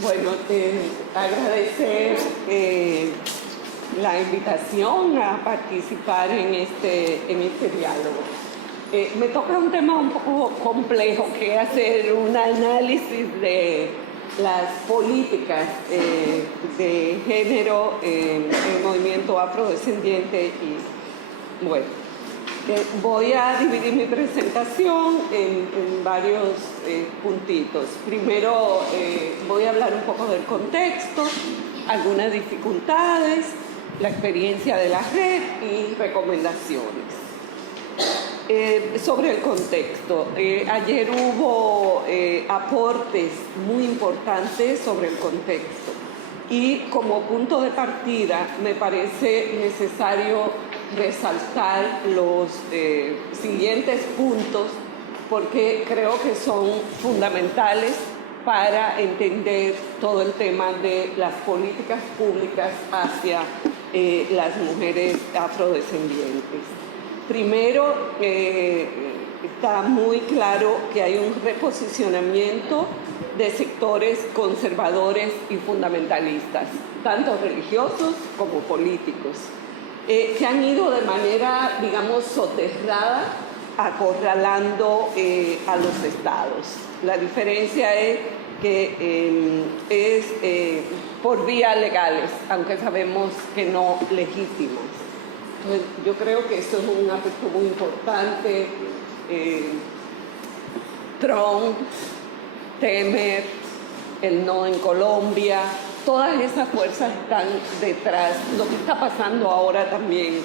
Bueno, agradecer la invitación a participar en este diálogo. Me toca un tema un poco complejo, que es hacer un análisis de las políticas de género en el movimiento afrodescendiente y bueno. Voy a dividir mi presentación en varios puntitos. Primero voy a hablar un poco del contexto, algunas dificultades, la experiencia de la red y recomendaciones. Sobre el contexto, ayer hubo aportes muy importantes sobre el contexto y como punto de partida me parece necesario resaltar los siguientes puntos porque creo que son fundamentales para entender todo el tema de las políticas públicas hacia las mujeres afrodescendientes. Primero, está muy claro que hay un reposicionamiento de sectores conservadores y fundamentalistas, tanto religiosos como políticos, que han ido de manera, digamos, soterrada, acorralando a los estados. La diferencia es que es por vías legales, aunque sabemos que no legítimas. Entonces, yo creo que eso es un aspecto muy importante. Trump, Temer, el no en Colombia, todas esas fuerzas están detrás, lo que está pasando ahora también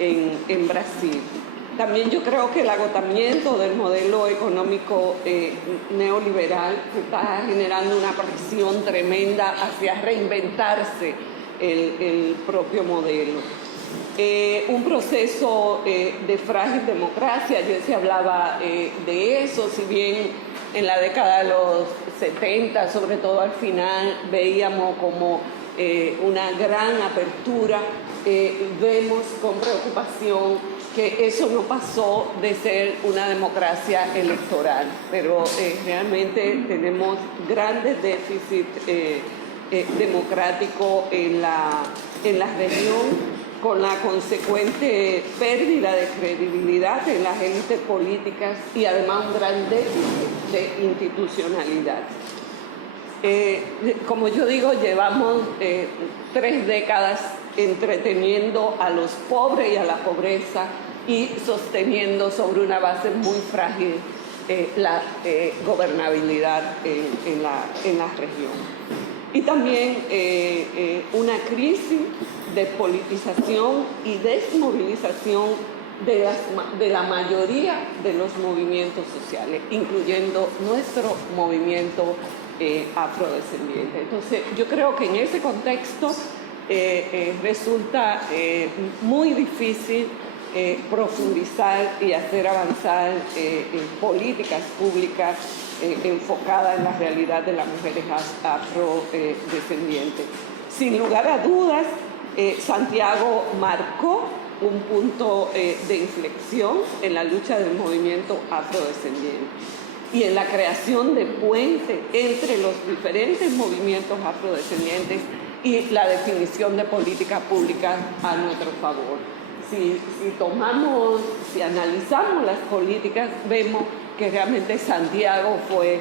en Brasil. También yo creo que el agotamiento del modelo económico neoliberal está generando una presión tremenda hacia reinventarse el propio modelo. Un proceso de frágil democracia, ya se hablaba de eso, si bien en la década de los 70, sobre todo al final, veíamos como una gran apertura, vemos con preocupación que eso no pasó de ser una democracia electoral, pero realmente tenemos grandes déficits democráticos en la región, con la consecuente pérdida de credibilidad en las élites políticas y además un gran déficit de institucionalidad. Como yo digo, llevamos 3 décadas entreteniendo a los pobres y a la pobreza y sosteniendo sobre una base muy frágil la gobernabilidad en la región. Y también una crisis de politización y desmovilización de la mayoría de los movimientos sociales, incluyendo nuestro movimiento afrodescendiente. Entonces, yo creo que en ese contexto resulta muy difícil profundizar y hacer avanzar políticas públicas enfocadas en la realidad de las mujeres afrodescendientes. Sin lugar a dudas, Santiago marcó un punto de inflexión en la lucha del movimiento afrodescendiente y en la creación de puentes entre los diferentes movimientos afrodescendientes y la definición de políticas públicas a nuestro favor. Si analizamos las políticas, vemos que realmente Santiago fue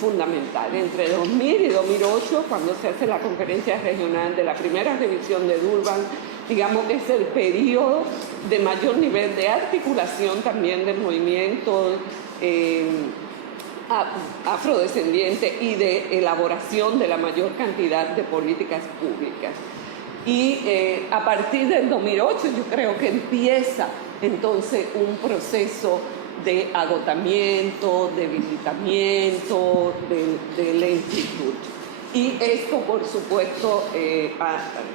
fundamental. Entre 2000 y 2008, cuando se hace la conferencia regional de la primera revisión de Durban, digamos que es el periodo de mayor nivel de articulación también del movimiento afrodescendiente y de elaboración de la mayor cantidad de políticas públicas. Y a partir del 2008 yo creo que empieza entonces un proceso de agotamiento, debilitamiento de la institución. Y esto, por supuesto,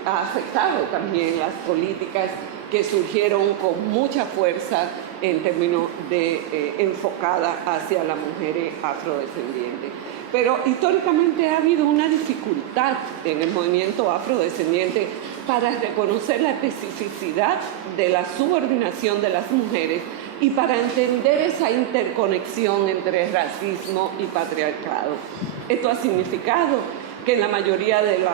ha afectado también las políticas que surgieron con mucha fuerza en términos de enfocada hacia las mujeres afrodescendientes. Pero históricamente ha habido una dificultad en el movimiento afrodescendiente para reconocer la especificidad de la subordinación de las mujeres y para entender esa interconexión entre racismo y patriarcado. Esto ha significado que en la mayoría del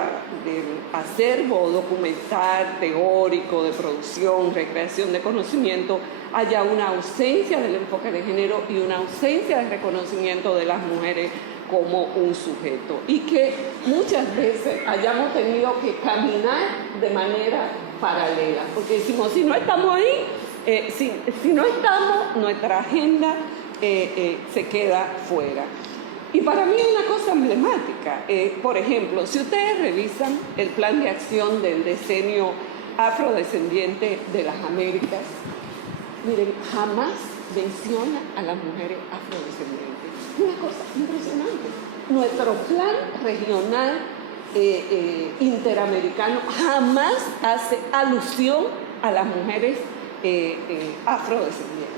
acervo documental, teórico, de producción, recreación de conocimiento, haya una ausencia del enfoque de género y una ausencia de reconocimiento de las mujeres como un sujeto. Y que muchas veces hayamos tenido que caminar de manera paralela. Porque decimos, si no estamos ahí, si no estamos, nuestra agenda se queda fuera. Y para mí es una cosa emblemática. Por ejemplo, si ustedes revisan el plan de acción del decenio afrodescendiente de las Américas, miren, jamás menciona a las mujeres afrodescendientes. Una cosa impresionante. Nuestro plan regional interamericano jamás hace alusión a las mujeres afrodescendientes.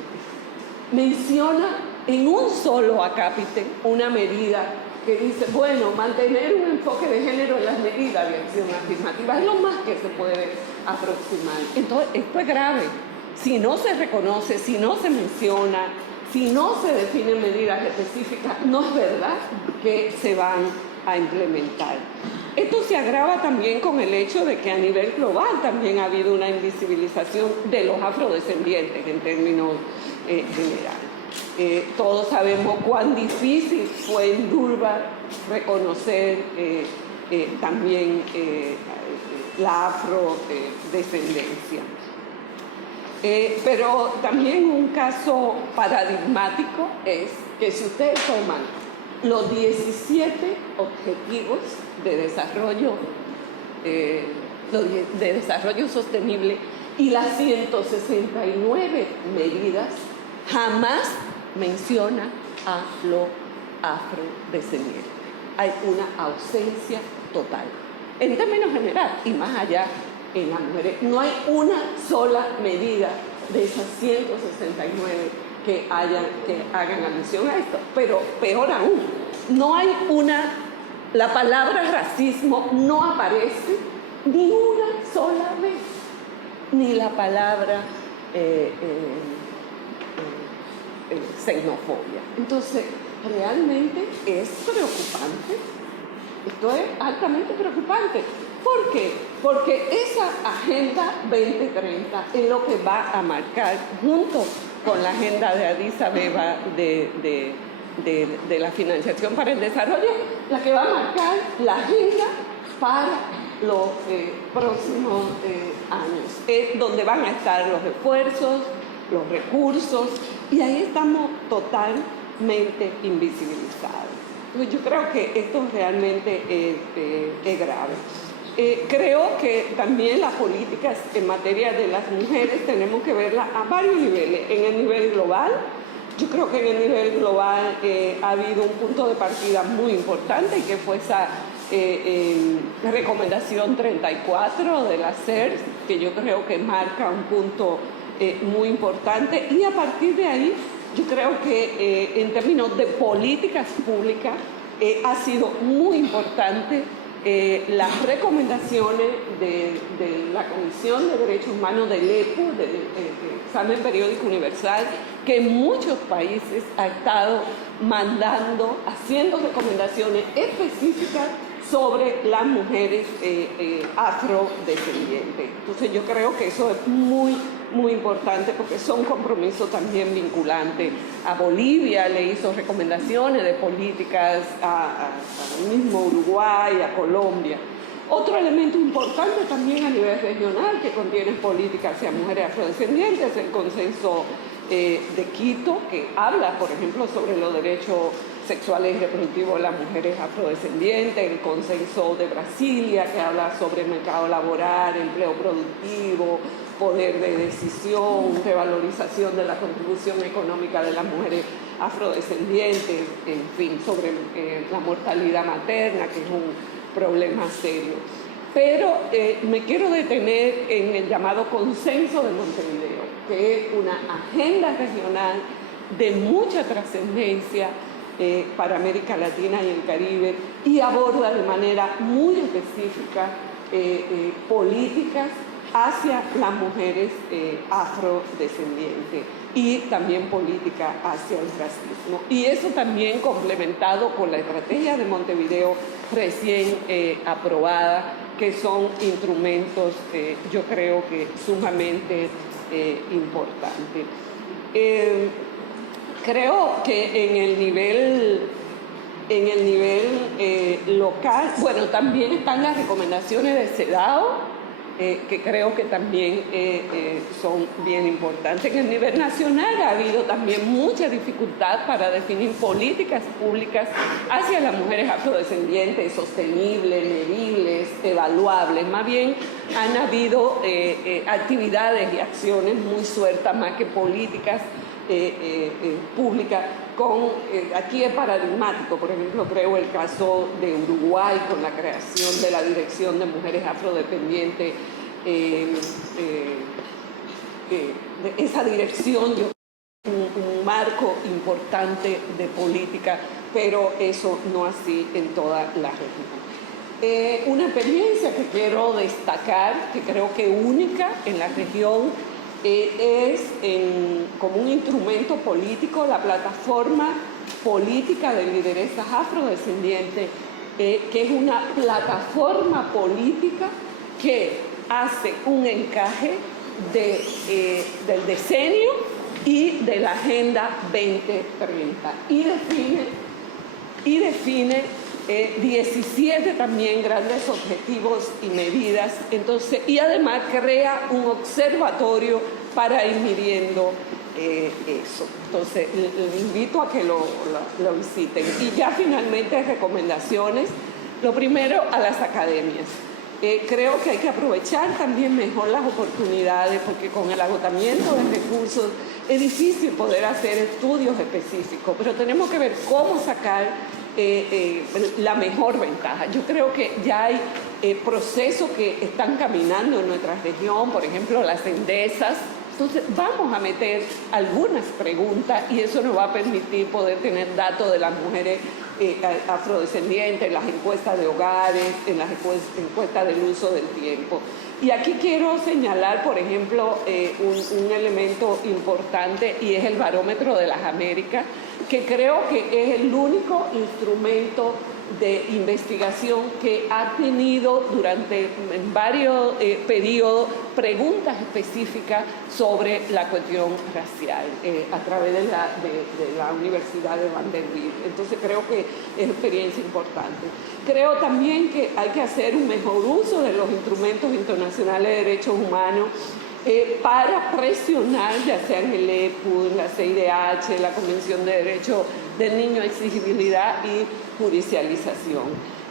Menciona en un solo acápite una medida que dice, bueno, mantener un enfoque de género en las medidas de acción afirmativa es lo más que se puede aproximar. Entonces, esto es grave. Si no se reconoce, si no se menciona, si no se definen medidas específicas, no es verdad que se van a implementar. Esto se agrava también con el hecho de que a nivel global también ha habido una invisibilización de los afrodescendientes en términos generales. Todos sabemos cuán difícil fue en Durban reconocer también la afrodescendencia. Pero también un caso paradigmático es que si ustedes toman los 17 objetivos de desarrollo sostenible y las 169 medidas, jamás menciona a los afrodescendientes. Hay una ausencia total. En términos generales, y más allá en las mujeres, no hay una sola medida de esas 169 que hagan alusión a esto. Pero peor aún, no hay la palabra racismo no aparece ni una sola vez, ni la palabra xenofobia. Entonces, realmente es preocupante. Esto es altamente preocupante. ¿Por qué? Porque esa Agenda 2030 es lo que va a marcar, junto con la Agenda de Addis Abeba de la financiación para el desarrollo, la que va a marcar la agenda para los próximos años. Es donde van a estar los esfuerzos, los recursos, y ahí estamos totalmente invisibilizados. Yo creo que esto realmente es grave. Creo que también las políticas en materia de las mujeres tenemos que verlas a varios niveles. En el nivel global, yo creo que en el nivel global ha habido un punto de partida muy importante, que fue esa recomendación 34 de la CERS, que yo creo que marca un punto muy importante. Y a partir de ahí, yo creo que en términos de políticas públicas ha sido muy importante las recomendaciones de la Comisión de Derechos Humanos del EPU, del Examen Periódico Universal, que en muchos países ha estado haciendo recomendaciones específicas sobre las mujeres afrodescendientes. Entonces yo creo que eso es muy, muy importante, porque son compromisos también vinculantes. A Bolivia le hizo recomendaciones de políticas, al mismo Uruguay, a Colombia. Otro elemento importante también a nivel regional que contiene políticas hacia mujeres afrodescendientes es el consenso de Quito, que habla, por ejemplo, sobre los derechos sexuales y reproductivos de las mujeres afrodescendientes, el consenso de Brasilia, que habla sobre el mercado laboral, empleo productivo, poder de decisión, revalorización de la contribución económica de las mujeres afrodescendientes, en fin, sobre la mortalidad materna, que es un problema serio. Pero me quiero detener en el llamado Consenso de Montevideo, que es una agenda regional de mucha trascendencia para América Latina y el Caribe, y aborda de manera muy específica políticas hacia las mujeres afrodescendientes y también política hacia el racismo. Y eso también complementado con la estrategia de Montevideo recién aprobada, que son instrumentos, yo creo que sumamente importantes. Creo que en el nivel local, bueno, también están las recomendaciones de CEDAW, que creo que también son bien importantes. En el nivel nacional ha habido también mucha dificultad para definir políticas públicas hacia las mujeres afrodescendientes, sostenibles, medibles, evaluables. Más bien han habido actividades y acciones muy sueltas, más que políticas públicas. Aquí es paradigmático, por ejemplo, creo el caso de Uruguay con la creación de la Dirección de Mujeres Afrodependientes. Esa dirección, yo un marco importante de política, pero eso no así en toda la región. Una experiencia que quiero destacar, que creo que única en la región, es como un instrumento político la plataforma política de lideresas afrodescendientes, que es una plataforma política que hace un encaje del decenio y de la Agenda 2030 y define 17 también grandes objetivos y medidas, entonces, y además crea un observatorio para ir midiendo eso. Entonces, les invito a que lo visiten. Y ya finalmente recomendaciones. Lo primero, a las academias. Creo que hay que aprovechar también mejor las oportunidades, porque con el agotamiento de recursos es difícil poder hacer estudios específicos, pero tenemos que ver cómo sacar la mejor ventaja. Yo creo que ya hay procesos que están caminando en nuestra región, por ejemplo, las endesas. Entonces vamos a meter algunas preguntas y eso nos va a permitir poder tener datos de las mujeres afrodescendientes, en las encuestas de hogares, en las encuestas del uso del tiempo. Y aquí quiero señalar, por ejemplo, un elemento importante, y es el Barómetro de las Américas, que creo que es el único instrumento de investigación que ha tenido durante varios periodos preguntas específicas sobre la cuestión racial a través de la Universidad de Vanderbilt. Entonces creo que es experiencia importante. Creo también que hay que hacer un mejor uso de los instrumentos internacionales de derechos humanos para presionar, ya sea en el EPU, la CIDH, la Convención de Derechos del Niño, exigibilidad y judicialización.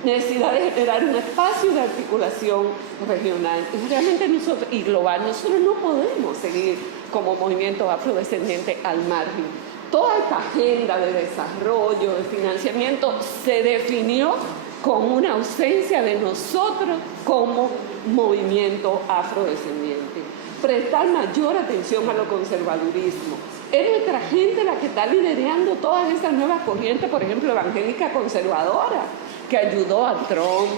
Necesidad de generar un espacio de articulación regional realmente y global. Nosotros no podemos seguir como movimiento afrodescendiente al margen. Toda esta agenda de desarrollo, de financiamiento, se definió con una ausencia de nosotros como movimiento afrodescendiente. Prestar mayor atención a lo conservadurismo. Es nuestra gente la que está liderando todas estas nuevas corrientes, por ejemplo, evangélica conservadora, que ayudó a Trump,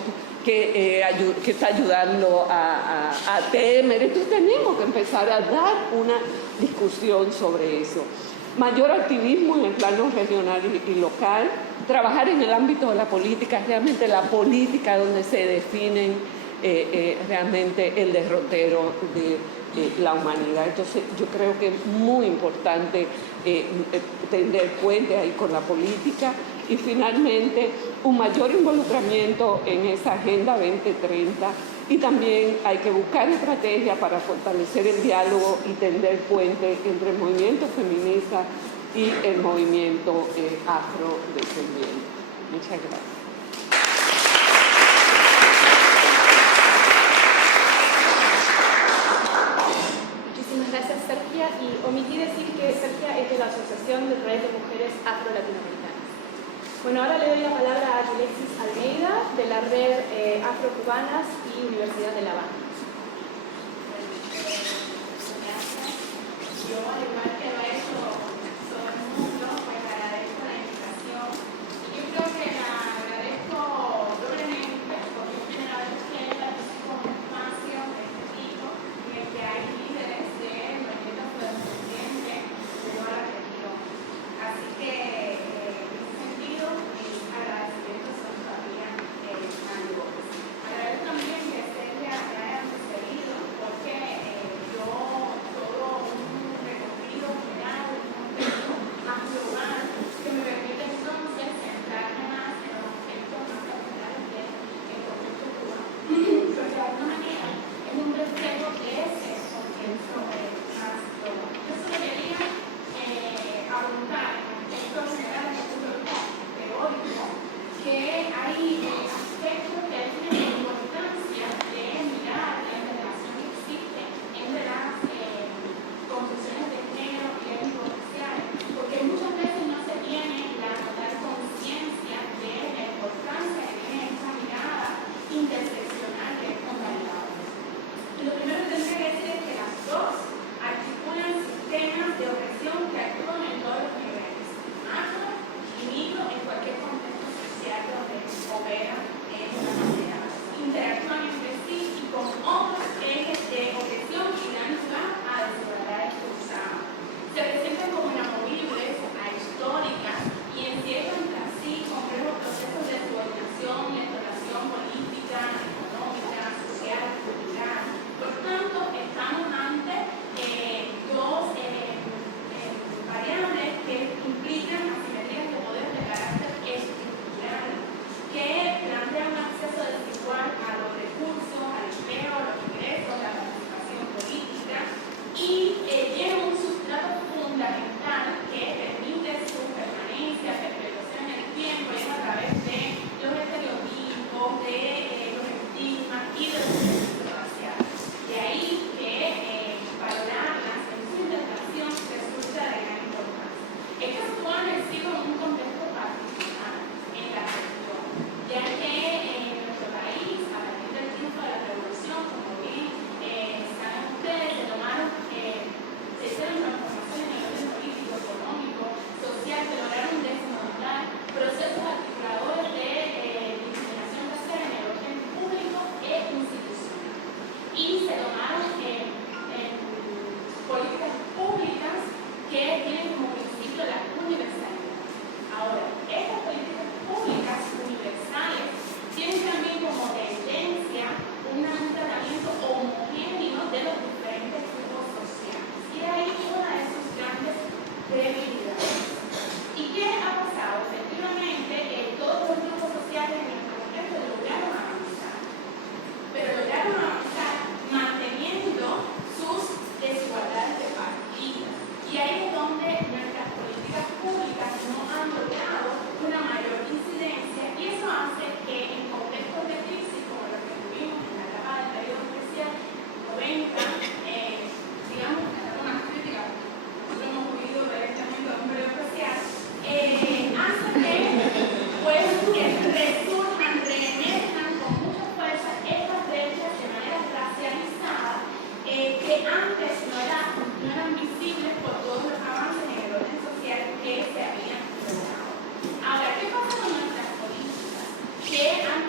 que está ayudando a Temer. Entonces tenemos que empezar a dar una discusión sobre eso. Mayor activismo en el plano regional y local, trabajar en el ámbito de la política, realmente la política donde se definen realmente el derrotero de la humanidad. Entonces yo creo que es muy importante tender puentes ahí con la política y finalmente un mayor involucramiento en esa Agenda 2030 y también hay que buscar estrategias para fortalecer el diálogo y tender puentes entre el movimiento feminista y el movimiento afrodescendiente. Muchas gracias. Gracias, Sergia. Y omití decir que Sergia es de la Asociación de Red de Mujeres Afro-Latinoamericanas. Bueno, ahora le doy la palabra a Alexis Almeida, de la Red Afro-Cubanas y Universidad de La Habana. Yo, al igual que lo he hecho todo el mundo, pues agradezco la invitación. Y yo creo que la agradezco doblemente, porque es primera vez que la visito un espacio de este tipo.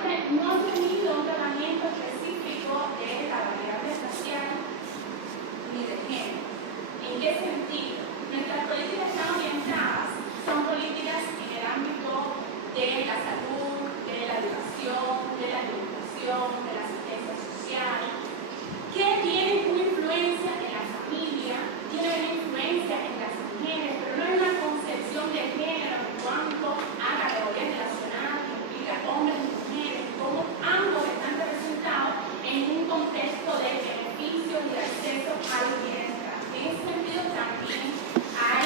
no han tenido un tratamiento específico de la variable racial ni de género. ¿En qué sentido? Nuestras políticas están orientadas, son políticas en el ámbito de la salud, de la educación, de la alimentación, de la asistencia social, que tienen una influencia en la familia, tienen una influencia en las mujeres, pero no es una concepción de género en cuanto a categorías relacionadas que implica hombres y mujeres, como ambos están representados en un contexto de beneficios y de acceso a los bienestar. En ese sentido también hay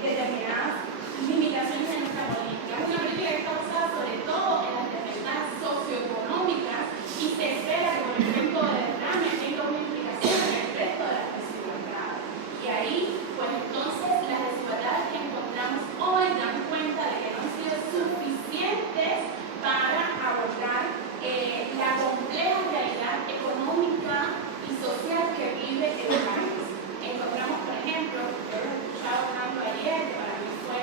determinadas limitaciones en nuestra política. Es una política que está basada sobre todo en las desventajas socioeconómicas y se espera que con el tiempo de derrame tenga una implicación en el resto de las desigualdades. Y ahí, pues entonces, las desigualdades que encontramos hoy dan cuenta de que no han sido suficientes para abordar la compleja realidad económica y social que vive el país. Encontramos, por ejemplo, yo lo he escuchado hablando ayer, que para mí fue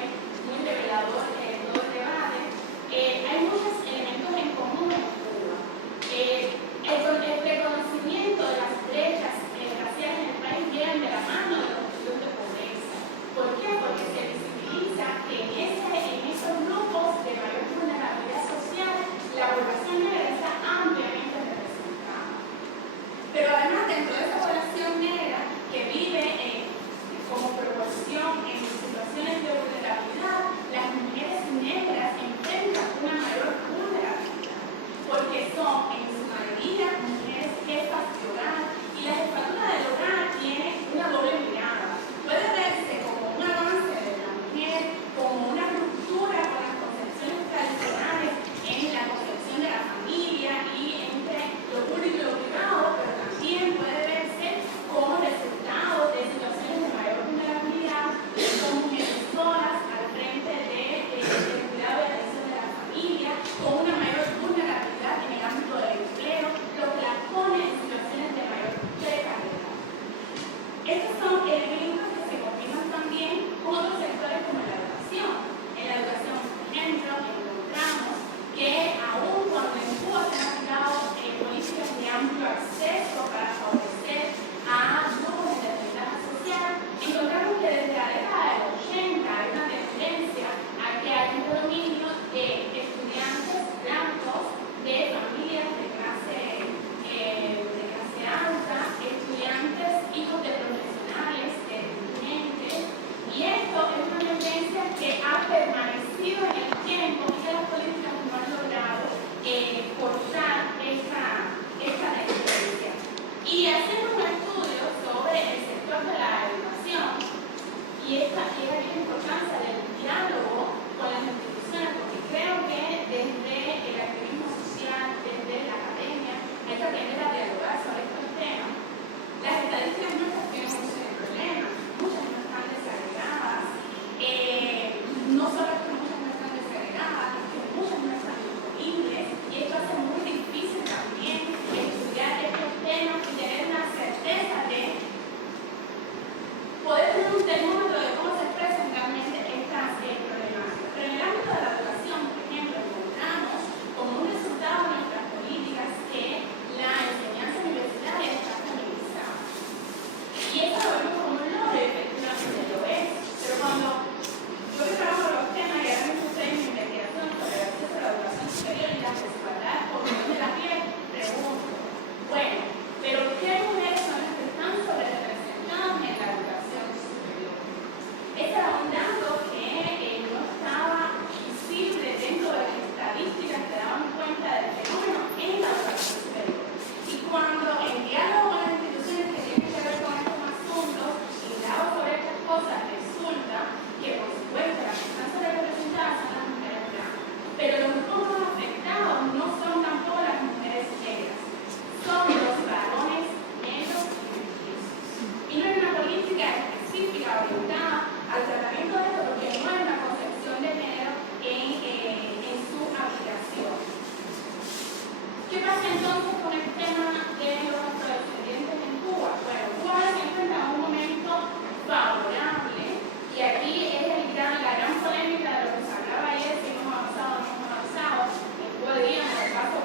muy revelador todo el debate, hay muchos elementos en común en Cuba. El reconocimiento de las brechas raciales en el país viene de la mano de los estudios de pobreza. ¿Por qué? Porque se visibiliza que en esos grupos de mayor vulnerabilidad social la población negra está ampliamente representada. Pero además, dentro de esa población negra que vive como proporción en situaciones de vulnerabilidad, las mujeres negras enfrentan una mayor vulnerabilidad, porque son en su mayoría mujeres jefas de hogar, y la jefatura del hogar tiene una doble mirada. Puede verse como un avance de la mujer, como una ruptura con las concepciones tradicionales en la concepción de la familia y entre lo público y lo privado, pero también puede verse como resultado de situaciones de mayor vulnerabilidad, son mujeres solas al frente del cuidado y atención de la familia, con una mayor vulnerabilidad en el ámbito del empleo, lo que las pone en situaciones de mayor precariedad. Estos son elementos que se combinan también con otros sectores como la educación. En la educación, por ejemplo, encontramos que aún cuando en Cuba se han aplicado políticas de amplio acceso para favorecer a grupos de desventaja social, encontramos que desde la década del 80 hay una tendencia a que hay un predominio de estudiantes blancos de familias de clase alta, estudiantes, hijos de profesionales, de dirigentes, y esto es una tendencia que ha permanecido en el tiempo y que las políticas no han logrado cortar esta tendencia. Y hacemos un estudio sobre el sector de la educación, y esta es la importancia del diálogo con las instituciones, porque creo que desde el activismo social, desde la academia, hay que aprender a dialogar sobre estos temas. Las estadísticas nuestras tienen un serio problema, muchas no están desagregadas, no solo es que muchas no están desagregadas, es que muchas no están disponibles, y esto hace muy difícil también estudiar estos temas y tener una certeza de poder tener un termómetro de cómo se expresan realmente estas problemáticas. Pero en el ámbito de la educación, por ejemplo, encontramos como un resultado de nuestras políticas que la enseñanza universitaria está feminizada. Y esto lo vemos como un logro, efectivamente lo es, pero cuando yo que trabajo los temas y ahora mismo estoy en mi investigación sobre el acceso a la educación superior y las desigualdades por medio de la piel, pregunto, bueno, pero ¿qué mujeres son las que están sobrerepresentadas en la educación superior? Ese era un dato que no estaba visible dentro de las estadísticas que daban cuenta del fenómeno en la educación superior. Y cuando en diálogo con las instituciones que tienen que ver con estos asuntos, indago sobre estas cosas, resulta que por supuesto las que están sobrerepresentadas son las mujeres blancas, pero los grupos más afectados no son tampoco las mujeres negras, son los varones negros y mestizos. Y no hay una política específica orientada al tratamiento de esto, porque no hay una concepción de género en su aplicación. ¿Qué pasa entonces con el tema de los afrodescendientes en Cuba? Bueno, Cuba se encuentra en un momento favorable, y aquí es la gran polémica de lo que se hablaba ayer, si hemos avanzado o no hemos avanzado. En Cuba diríamos el paso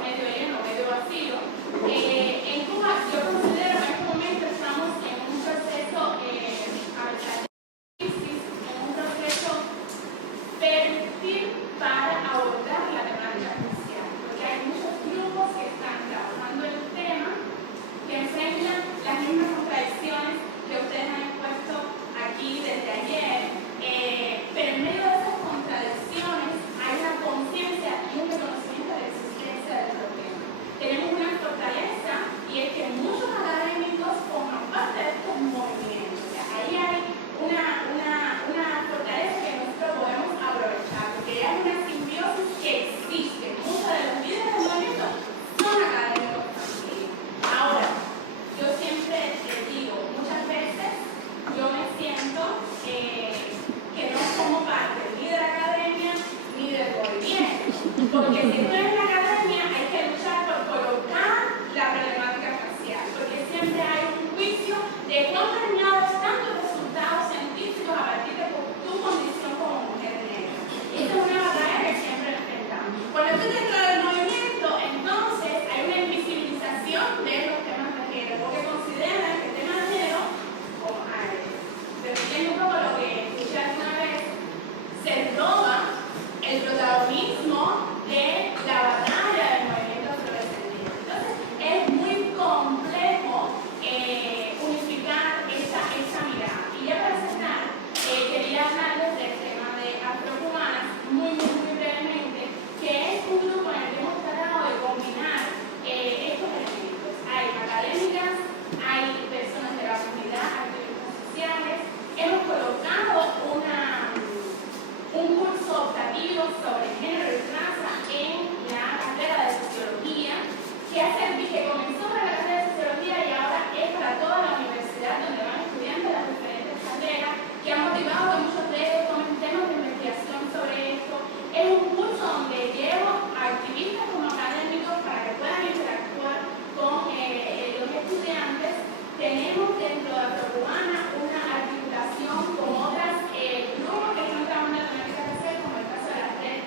que comenzó para la carrera de sociología y ahora es para toda la universidad donde van estudiantes de las diferentes carreras, que ha motivado que muchos de ellos tomen temas de investigación sobre esto. Es un curso donde llevo a activistas como académicos para que puedan interactuar con los estudiantes. Tenemos dentro de Afrocubana una articulación con otros grupos que están trabajando en la temática, como el caso de la red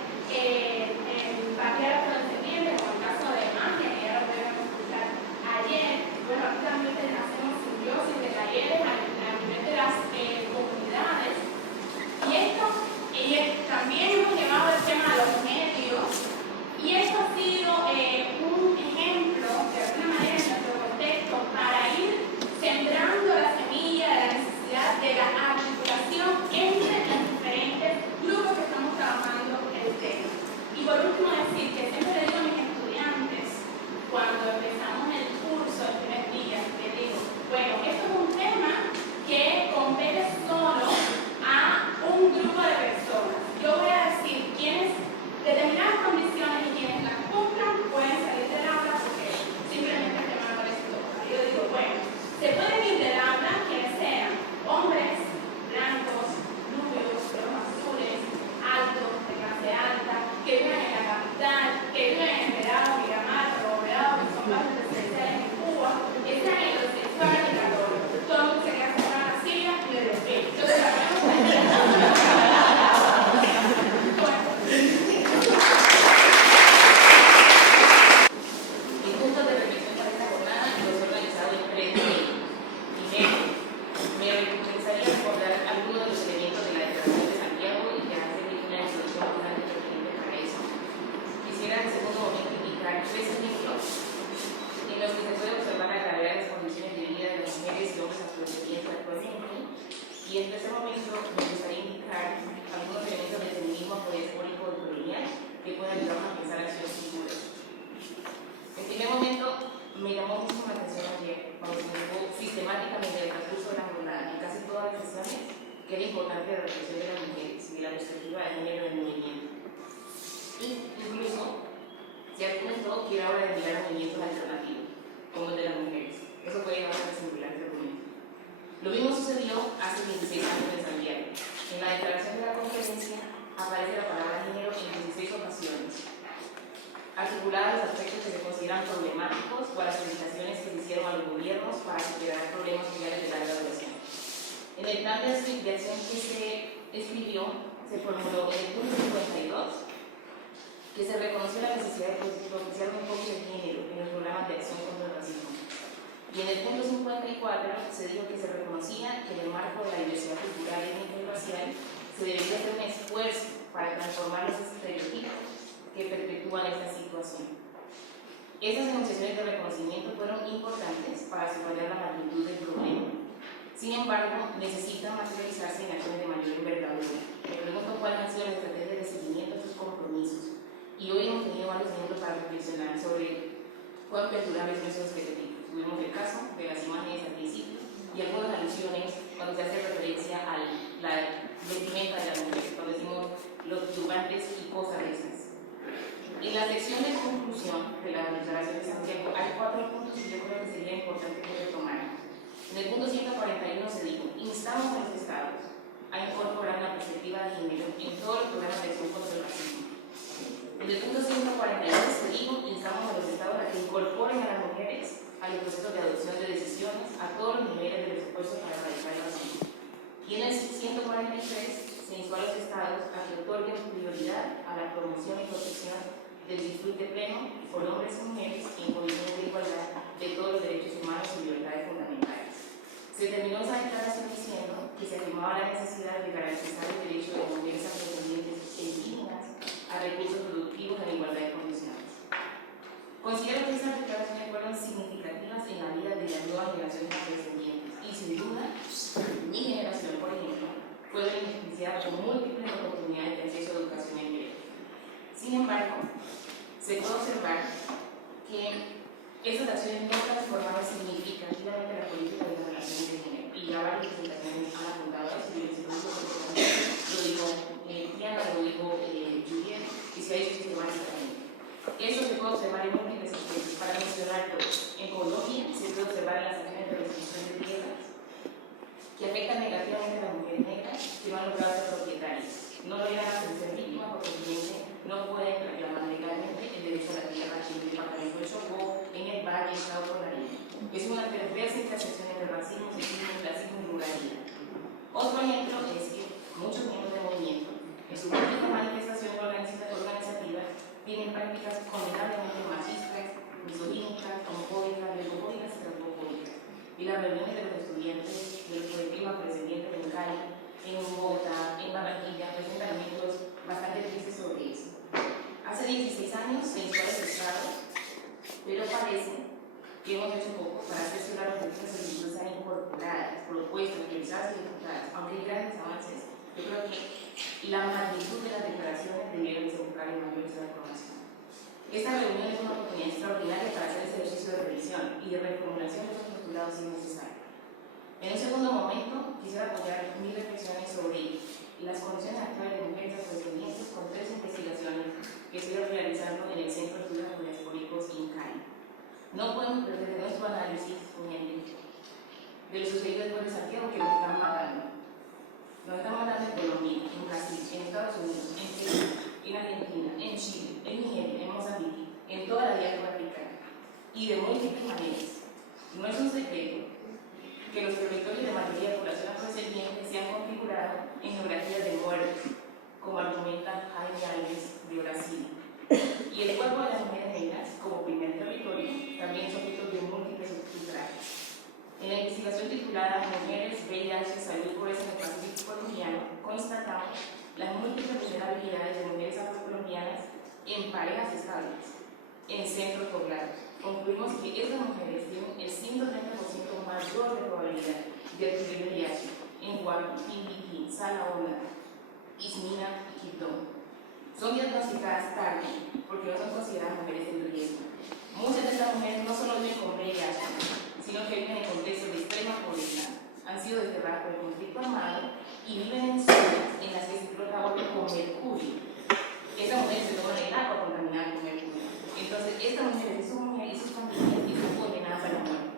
Barriera Afrodescendiente, como el caso de Magia, que ya lo pudieron escuchar ayer. Bueno, aquí también hacemos simbiosis de talleres a nivel de las comunidades. Y esto también hemos llevado el tema a los medios, y esto ha sido un ejemplo, de alguna manera, en nuestro contexto, para ir sembrando la semilla de la necesidad de la articulación entre los diferentes grupos que estamos trabajando el tema. Y por último decir que siempre le digo a mis estudiantes, cuando empezamos el curso, el primer día, que digo, bueno, esto es un tema que compete solo a un grupo de personas. Yo voy a decir quiénes determinadas condiciones y quienes las cumplan pueden salir del aula porque simplemente el tema no les toca. Yo digo, bueno, se pueden ir del aula quienes sean hombres, blancos, rubios, de ojos azules, altos, de clase alta, que viven en la capital, que viven en Verado, Miramar, Robledo, que son barrios residenciales en Cuba, que están en los sexuales y católicos. Todo el mundo se queda sentado en la silla y de pie. Entonces, la y en este momento me gustaría indicar algunos elementos del feminismo poético colonial que pueden ayudarnos a pensar acciones futuras. En primer momento, me llamó mucho la atención ayer cuando se dijo sistemáticamente en el transcurso de la jornada en casi todas las sesiones que era importante la reflexión de las mujeres y la perspectiva de género en el movimiento. Incluso se argumentó que era hora de mirar movimientos alternativos, como el de las mujeres. Eso puede llevar a singular argumento. Lo mismo sucedió hace 26 años en San Diego. En la declaración de la conferencia aparece la palabra género en 16 ocasiones, articuladas los aspectos que se consideran problemáticos o a las felicitaciones que se hicieron a los gobiernos para superar problemas sociales de larga duración. En el plan de acción que se escribió, se formuló en el punto 52 que se reconoció la necesidad de propiciar un enfoque de género en los programas de acción contra el racismo. Y en el punto 54 se dijo que se reconocía que en el marco de la diversidad cultural, étnica y racial se debería hacer un esfuerzo para transformar los estereotipos que perpetúan esta situación. Esas negociaciones de reconocimiento fueron importantes para subrayar la magnitud del problema. Sin embargo, necesitan materializarse en acciones de mayor envergadura. Me pregunto cuáles han sido las estrategias de seguimiento de sus compromisos. Y hoy hemos tenido varios ejemplos para reflexionar sobre cuán perdurables son esos estereotipos. Tuvimos el caso de las imágenes al principio y algunas alusiones cuando se hace referencia a la vestimenta de las mujeres, cuando decimos los turbantes y cosas de esas. En la sección de conclusión de la declaración de Santiago hay 4 puntos que yo creo que sería importante que retomaran. En el punto 141 se dijo: instamos a los estados a incorporar la perspectiva de género en todos los programas de acción contra el racismo. En el punto 142 se dijo: instamos a los estados a que incorporen a las mujeres a los procesos de adopción de decisiones a todos los niveles del esfuerzo para erradicar el racismo. Y en el 143 se instó a los estados a que otorguen prioridad a la promoción y protección del disfrute pleno por hombres y mujeres en condiciones de igualdad de todos los derechos humanos y libertades fundamentales. Se terminó esa declaración diciendo que se afirmaba la necesidad de garantizar el derecho de mujeres afrodescendientes e indígenas a recursos productivos en igualdad de condiciones. Considero que esas declaraciones fueron significativas en la vida de las nuevas generaciones afrodescendientes y sin duda, mi generación, por ejemplo, fue beneficiada con múltiples oportunidades de acceso a educación en Perú. Sin embargo, se puede observar que esas acciones no transformaron significativamente la política de las relaciones de género. Y ya varias presentaciones han apuntado a eso, y lo dijo Diana, lo dijo Juliet, y se ha hecho sistemáticamente. Eso se puede observar en múltiples aspectos. Para mencionar mencionar dos. En Colombia se puede observar las acciones de restitución de tierras que afectan negativamente a las mujeres negras que no han logrado ser propietarias. No logran ser víctimas porque simplemente no pueden reclamar legalmente el derecho a la tierra en el departamento de Chocó, en el Valle, Estado por la Ley. Es una perversa intersección entre racismo, sexismo, clasismo y ruralidad. Otro ejemplo es que muchos miembros del movimiento, en su última manifestación organizativa, tienen prácticas condenablemente machistas, misogínicas, homofóbicas, lesbofóbicas y transfóbicas. Y las reuniones de los estudiantes de los colectivos afrodescendientes en Cali, en Bogotá, en Barranquilla, presentan ejemplos bastante tristes sobre eso. Hace 16 años se inició el Estado, pero parece que hemos hecho poco para cerciorar los derechos de los sean incorporadas, propuestas, realizadas y ejecutadas. Aunque hay grandes avances, yo creo que la magnitud de las declaraciones debieron desembocar en mayores transformación. Esta reunión es una oportunidad extraordinaria para hacer ese ejercicio de revisión y de reformulación de los postulados si es necesario. En un segundo momento, quisiera apoyar mis reflexiones sobre las condiciones actuales de mujeres afrodescendientes con tres investigaciones que estoy realizando en el Centro de Estudios Afrodiaspóricos INCAI. No podemos perder nuestro análisis, de lo sucedido después de Santiago, que nos están matando. Nos están matando en Colombia, en Brasil, en Estados Unidos, en Perú, en Argentina, en Chile, en Nigeria, en Mozambique, en toda la diáspora africana. Y de múltiples maneras. No es un secreto que los territorios de mayoría de población afrodescendiente se han configurado en geografías de muerte, como argumenta Jaime Alves de Brasil. Y el cuerpo de las mujeres negras, como primer territorio, también es objeto de múltiples ultrajes. En la investigación titulada Mujeres, VIH, Salud y Pobreza en el Pacífico Colombiano, constatamos las múltiples vulnerabilidades de mujeres afrocolombianas en parejas estables, en centros poblados. Concluimos que estas mujeres tienen el 130% mayor de probabilidad de adquirir VIH en Guardo, Timbiquí, Salamona, Ismina y Quito. Son diagnosticadas tarde porque no son consideradas mujeres en riesgo. Muchas de estas mujeres no solo viven con VIH, sino que viven en contextos de extrema pobreza, han sido desterradas por el conflicto armado y viven en zonas en las que se explota agua con mercurio. Estas mujeres se toman el agua contaminada con mercurio. Entonces, estas mujeres y sus familias están condenadas a la muerte.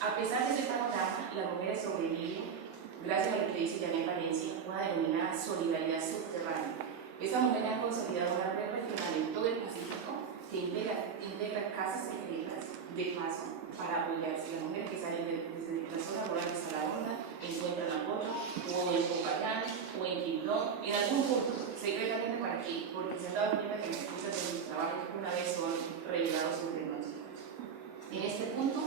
A pesar de ese panorama, las mujeres sobreviven gracias a lo que dice Janet Valencia, una denominada solidaridad subterránea. Estas mujeres han consolidado una red regional en todo el Pacífico que integra casas secretas de paso para apoyarse. Las mujeres que salen desde la zona rural de Salamona encuentran apoyo, o en Popayán, o en Quibdó, en algún punto, secretamente para qué, porque se han dado cuenta que las cosas de sus trabajos una vez son revelados entre nosotros. En este punto,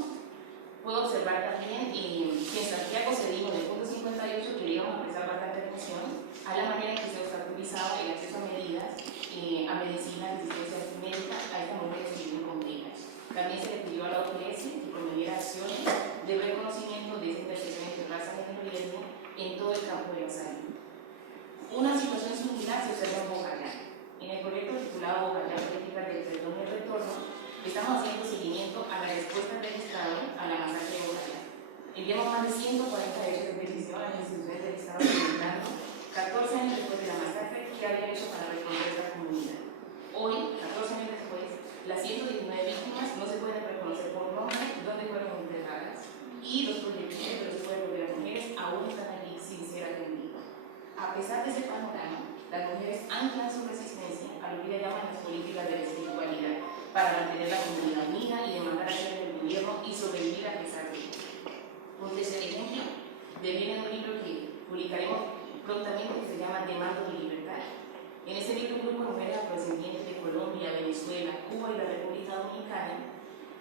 puedo observar también que en Santiago se dijo en el punto 58 que le íbamos a prestar bastante atención a la manera en que se obstaculizaba el acceso a medidas, a medicina, asistencia médica a estas mujeres que viven con VIH. También se le pidió a la OPS que promoviera acciones de reconocimiento de esa intersección entre raza, género y riesgo en todo el campo de la salud. Una situación similar se observa en Bogotá. En el proyecto titulado Bogotá, Políticas del Perdón y el Retorno, estamos haciendo seguimiento a la respuesta del Estado a la masacre de Bogotá. Enviamos más de 140 hechos de petición a las instituciones del Estado preguntando 14 años después de la masacre qué habían hecho para responder a la comunidad. Hoy, 14 años después, las 119 víctimas no se pueden reconocer por nombre dónde fueron enterradas y los proyectiles de los cuerpos de las mujeres aún están allí sin ser atendidos. A pesar de ese panorama, las mujeres anclan su resistencia a lo que ellas llaman las políticas de la espiritualidad para mantener la comunidad unida y demandar acciones del gobierno y sobrevivir a pesar de ello. Un tercer ejemplo deviene de un libro que publicaremos prontamente que se llama Demando de Libertad. En este libro, un grupo de mujeres afrodescendientes de Colombia, Venezuela, Cuba y la República Dominicana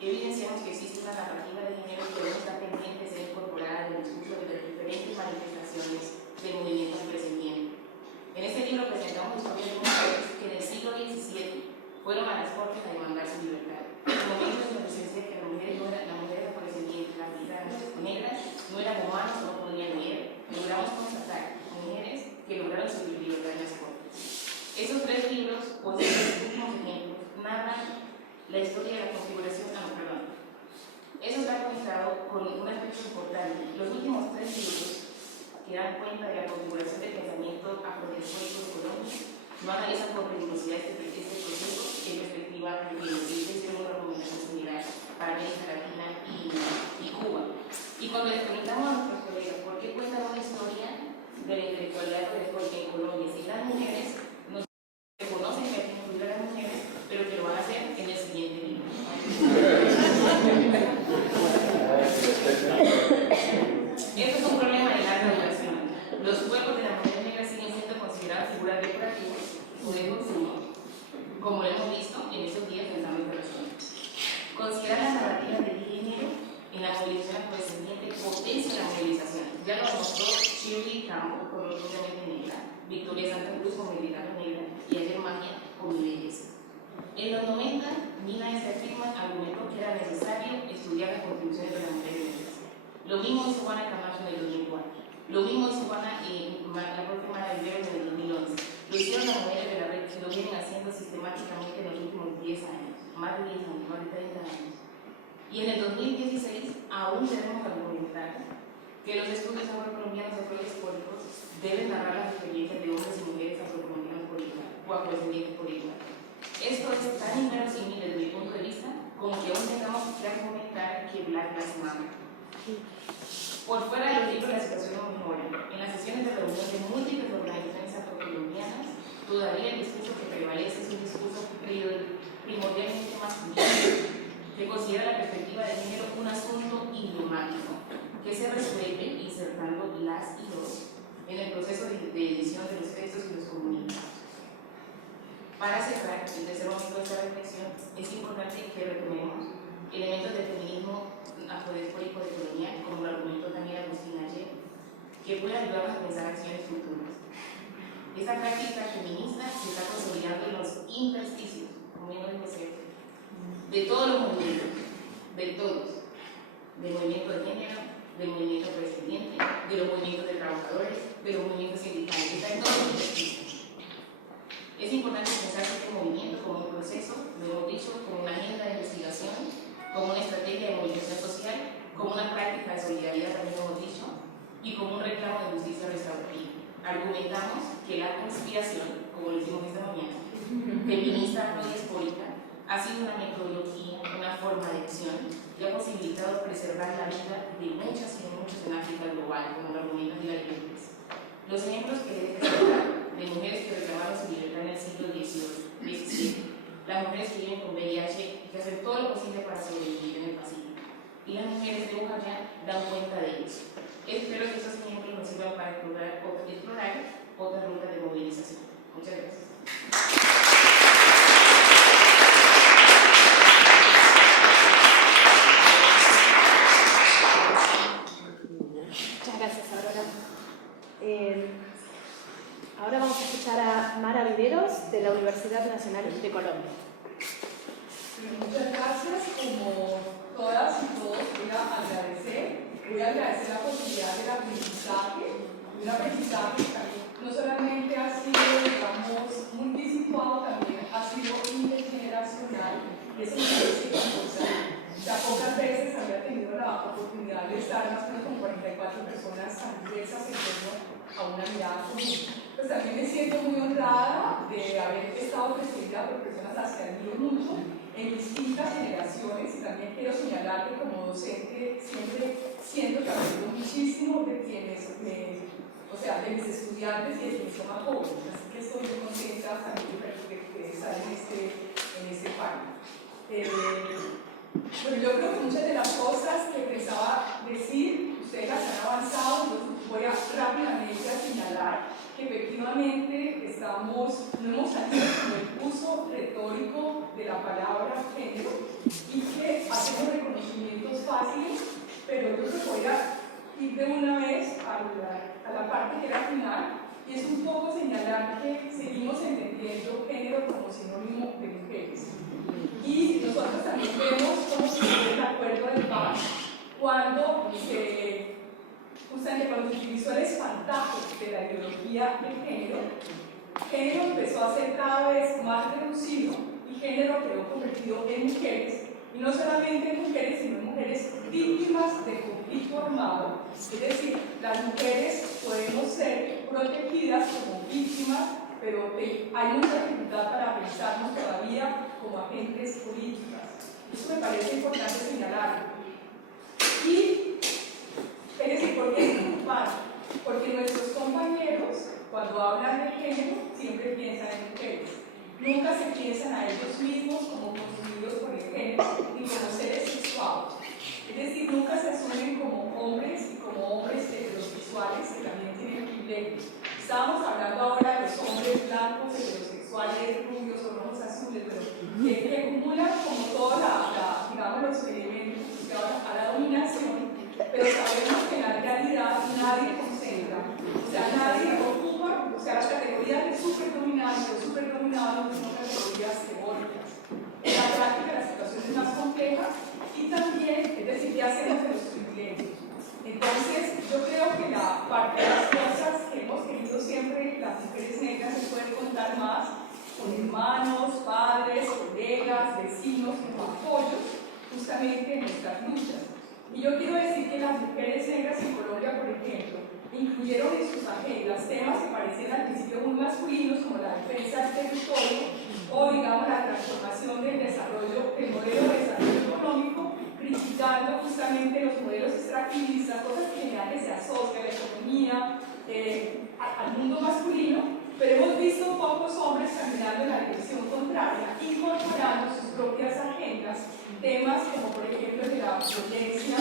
evidenciamos que existe una narrativa de género que no está pendiente de ser incorporada en el discurso de las diferentes manifestaciones del movimiento afrodescendiente. En este libro presentamos historias de mujeres que en el siglo XVII fueron a las cortes a demandar su libertad. En momentos en los que se decía que las mujeres afrodescendientes, africanas, negras, no eran humanos o no podían leer, logramos constatar mujeres que lograron su libertad en las cortes. Esos tres libros, o estos últimos ejemplos, narran la historia de la configuración. Eso está conectado con un aspecto importante. Los últimos tres libros que dan cuenta de la configuración del pensamiento afrodiaspórico de Colombia no analizan con rigurosidad este proceso en perspectiva de una argumentación general, estudios como el Milagro Negra y Ayer Magia con mi belleza. En los 90, Nina de esta firma argumentó que era necesario estudiar las contribuciones de las mujeres negras. Lo mismo hizo Juana Camacho en el 2004. Lo mismo hizo la propia Mara Vivero en el 2011. Lo hicieron las mujeres de la red y lo vienen haciendo sistemáticamente en los últimos 10 años, más de 10 años, más de 30 años. Y en el 2016 aún debemos argumentar que los estudios afrocolombianos afrodescólicos deben narrar las experiencias de hombres y mujeres afrocolombianos por igual o afrodescendientes por igual. Esto es tan inverosímil desde mi punto de vista como que aún tengamos que argumentar que Black Lives Matter. Por fuera de los libros de la situación de memoria, en las sesiones de reunión de múltiples organizaciones afrocolombianas, todavía el discurso que prevalece es un discurso primordialmente masculino, que considera la perspectiva de género un asunto idiomático, que se resuelve insertando las y los en el proceso de edición de los textos y los comunicados. Para cerrar, el tercer momento de esta reflexión, es importante que retomemos elementos del feminismo afrodescólico de colonial, como lo argumentó también Agustín ayer, que pueden ayudarnos a pensar acciones futuras. Esta práctica feminista se está consolidando en los intersticios, como bien lo dijo Sergio, de todos los movimientos, de todos, del movimiento de género, del movimiento afrodescendiente, de los movimientos de trabajadores, de los movimientos sindicales, está en todos los intersticios. Es importante pensar este movimiento como un proceso, lo hemos dicho, como una agenda de investigación, como una estrategia de movilización social, como una práctica de solidaridad, también lo hemos dicho, y como un reclamo de justicia restaurativa. Argumentamos que la conspiración, como lo hicimos esta mañana, feminista afrodescólica, ha sido una metodología, una forma de acción que ha posibilitado preservar la vida de muchas y de muchos en África global, como lo argumentan Hilary López. Los ejemplos que deben destacar de mujeres que reclamaron su libertad en el siglo XVII, las mujeres que viven con VIH y que hacen todo lo posible para sobrevivir en el Pacífico, y las mujeres de Ujayán dan cuenta de ello. Espero que estos ejemplos nos sirvan para explorar otras rutas de movilización. Muchas gracias. Muchas gracias, Aurora. Ahora vamos a escuchar a Mara Viveros de la Universidad Nacional de Colombia. Muchas gracias. Como todas y todos, voy a agradecer la posibilidad del aprendizaje, un aprendizaje que también no solamente ha sido, digamos, muy situado, también ha sido intergeneracional, y eso me parece importante. Ya pocas veces había tenido la oportunidad de estar más o menos con 44 personas tan diversas en torno a una mirada común. Pues también me siento muy honrada de haber estado precedida por personas a las que admiro mucho en distintas generaciones, y también quiero señalar que como docente siempre siento que aprendo muchísimo de quienes, de mis estudiantes y de quienes son más jóvenes, así que estoy muy contenta también de estar en este panel. Bueno, yo creo que muchas de las cosas que pensaba decir, ustedes las han avanzado, yo voy a rápidamente a señalar que efectivamente no hemos salido con el uso retórico de la palabra género y que hacemos reconocimientos fáciles, pero yo creo que voy a ir de una vez a la parte que era final, y es un poco señalar que seguimos entendiendo género como sinónimo de mujeres. Y nosotros también vemos cómo se dio el acuerdo de paz cuando se utilizó el espantajo de la ideología del género empezó a ser cada vez más reducido y género quedó convertido en mujeres, y no solamente en mujeres, sino en mujeres víctimas de conflicto armado. Es decir, las mujeres podemos ser protegidas como víctimas, pero hay mucha dificultad para pensarnos todavía como agentes políticas. Eso me parece importante señalarlo. Y, es decir, ¿por qué es preocupante? Porque nuestros compañeros, cuando hablan de género, siempre piensan en mujeres. Nunca se piensan a ellos mismos como consumidos por el género ni como seres sexuados. Es decir, nunca se asumen como hombres y como hombres heterosexuales que también tienen privilegios. Estábamos hablando ahora de los hombres blancos, heterosexuales, rubios o rojos azules, pero que acumulan como todos los elementos asociados a la dominación, pero sabemos que en la realidad nadie concentra, o sea, nadie ocupa, o sea, las categorías de superpoder predominante o superdominado no son categorías teóricas. En la práctica la situación es más compleja y también, es decir, ¿qué hacemos de los privilegios? Entonces, yo creo que la parte de las cosas que hemos querido siempre las mujeres negras se pueden contar más con hermanos, padres, colegas, vecinos, como apoyo justamente en nuestras luchas. Y yo quiero decir que las mujeres negras en Colombia, por ejemplo, incluyeron en sus agendas temas que parecían al principio muy masculinos, como la defensa del territorio o, digamos, la transformación del desarrollo, del modelo de desarrollo económico, criticando justamente los modelos extractivistas, cosas que generalmente se asocian a la economía, al mundo masculino, pero hemos visto pocos hombres caminando en la dirección contraria, incorporando sus propias agendas, temas como por ejemplo el de la violencia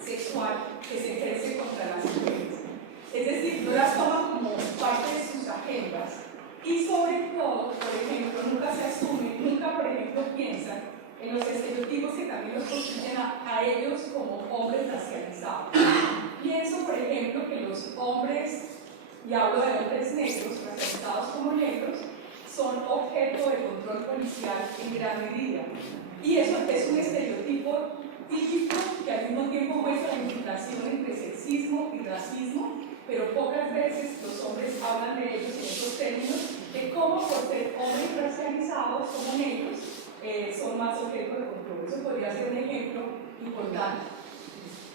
sexual que se ejerce contra las mujeres. Es decir, no las toman como parte de sus agendas y sobre todo, por ejemplo, nunca se asumen, nunca por ejemplo piensan en los estereotipos que también los construyen a ellos como hombres racializados. Pienso, por ejemplo, que los hombres, y hablo de hombres negros, racializados como negros, son objeto de control policial en gran medida. Y eso es un estereotipo típico que al mismo tiempo muestra la infiltración entre sexismo y racismo, pero pocas veces los hombres hablan de ellos en esos términos, de cómo por ser hombres racializados como negros, son más objeto de control. Eso podría ser un ejemplo importante.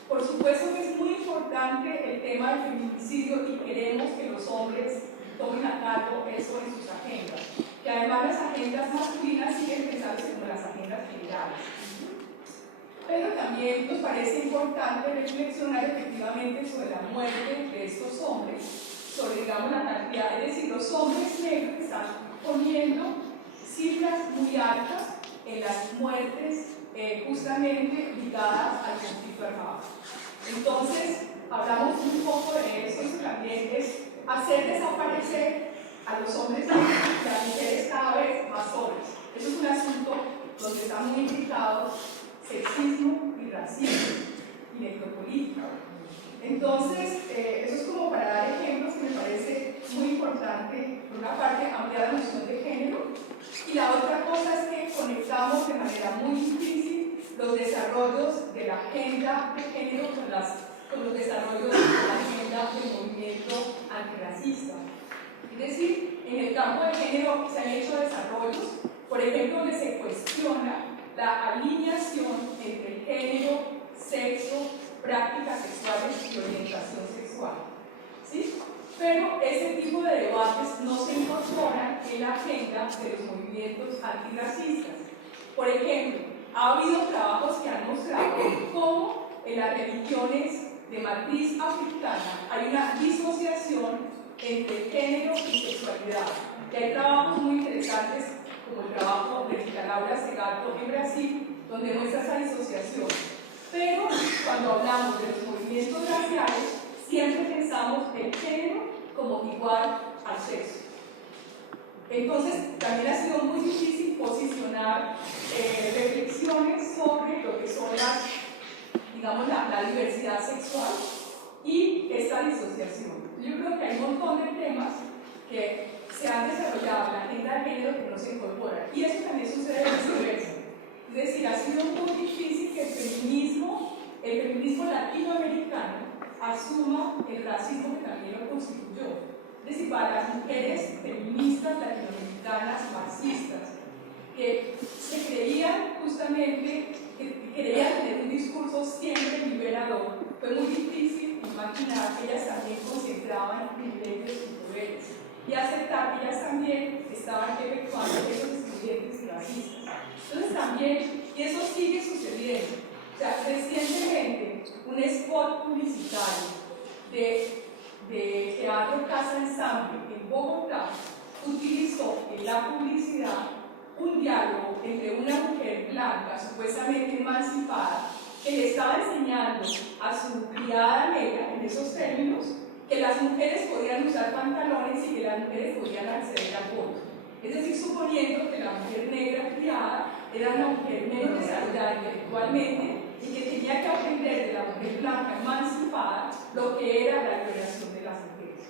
Por supuesto que es muy importante el tema del feminicidio y queremos que los hombres tomen a cargo eso en sus agendas, que además las agendas masculinas siguen pensándose como las agendas generales. Pero también nos parece importante reflexionar efectivamente sobre la muerte de estos hombres, sobre, digamos, la cantidad, es decir, los hombres negros están poniendo cifras muy altas en las muertes justamente ligadas al conflicto armado. Entonces, hablamos un poco de eso y también es hacer desaparecer a los hombres negros y a las mujeres cada vez más hombres. Eso es un asunto donde están muy implicados sexismo y racismo y necropolítica. Entonces, eso es como para dar ejemplos que me parece muy importante, por una parte, ampliar la noción de género, y la otra cosa es que conectamos de manera muy difícil los desarrollos de la agenda de género con los desarrollos de la agenda del movimiento antirracista. Es decir, en el campo de género se han hecho desarrollos, por ejemplo, donde se cuestiona la alineación entre el género, sexo, prácticas sexuales y orientación sexual. ¿Sí? Pero ese tipo de debates no se incorporan en la agenda de los movimientos antirracistas. Por ejemplo, ha habido trabajos que han mostrado cómo en las religiones de matriz africana hay una disociación entre género y sexualidad. Y hay trabajos muy interesantes como el trabajo de Rita Laura Segato en Brasil, donde muestra esa disociación. Pero cuando hablamos de los movimientos raciales, siempre pensamos el género como igual al sexo. Entonces, también ha sido muy difícil posicionar reflexiones sobre lo que son digamos, la diversidad sexual y esta disociación. Yo creo que hay un montón de temas que se han desarrollado en la agenda de género que no se incorporan. Y eso también sucede viceversa. Es decir, ha sido muy difícil que el feminismo latinoamericano asuma el racismo que también lo constituyó. Es decir, para las mujeres feministas latinoamericanas, marxistas, que se creían justamente, que querían tener un discurso siempre liberador, fue muy difícil imaginar que ellas también concentraban privilegios y poderes y aceptar que ellas también estaban efectuando esos excluyentes y racistas. Entonces también, y eso sigue sucediendo. O sea, recientemente un spot publicitario de Teatro Casa Ensamble en Bogotá utilizó en la publicidad un diálogo entre una mujer blanca, supuestamente emancipada, que le estaba enseñando a su criada negra, en esos términos, que las mujeres podían usar pantalones y que las mujeres podían acceder al voto. Es decir, suponiendo que la mujer negra criada era una mujer menos desarrollada intelectualmente y que tenía que aprender de la mujer blanca emancipada lo que era la liberación de las mujeres.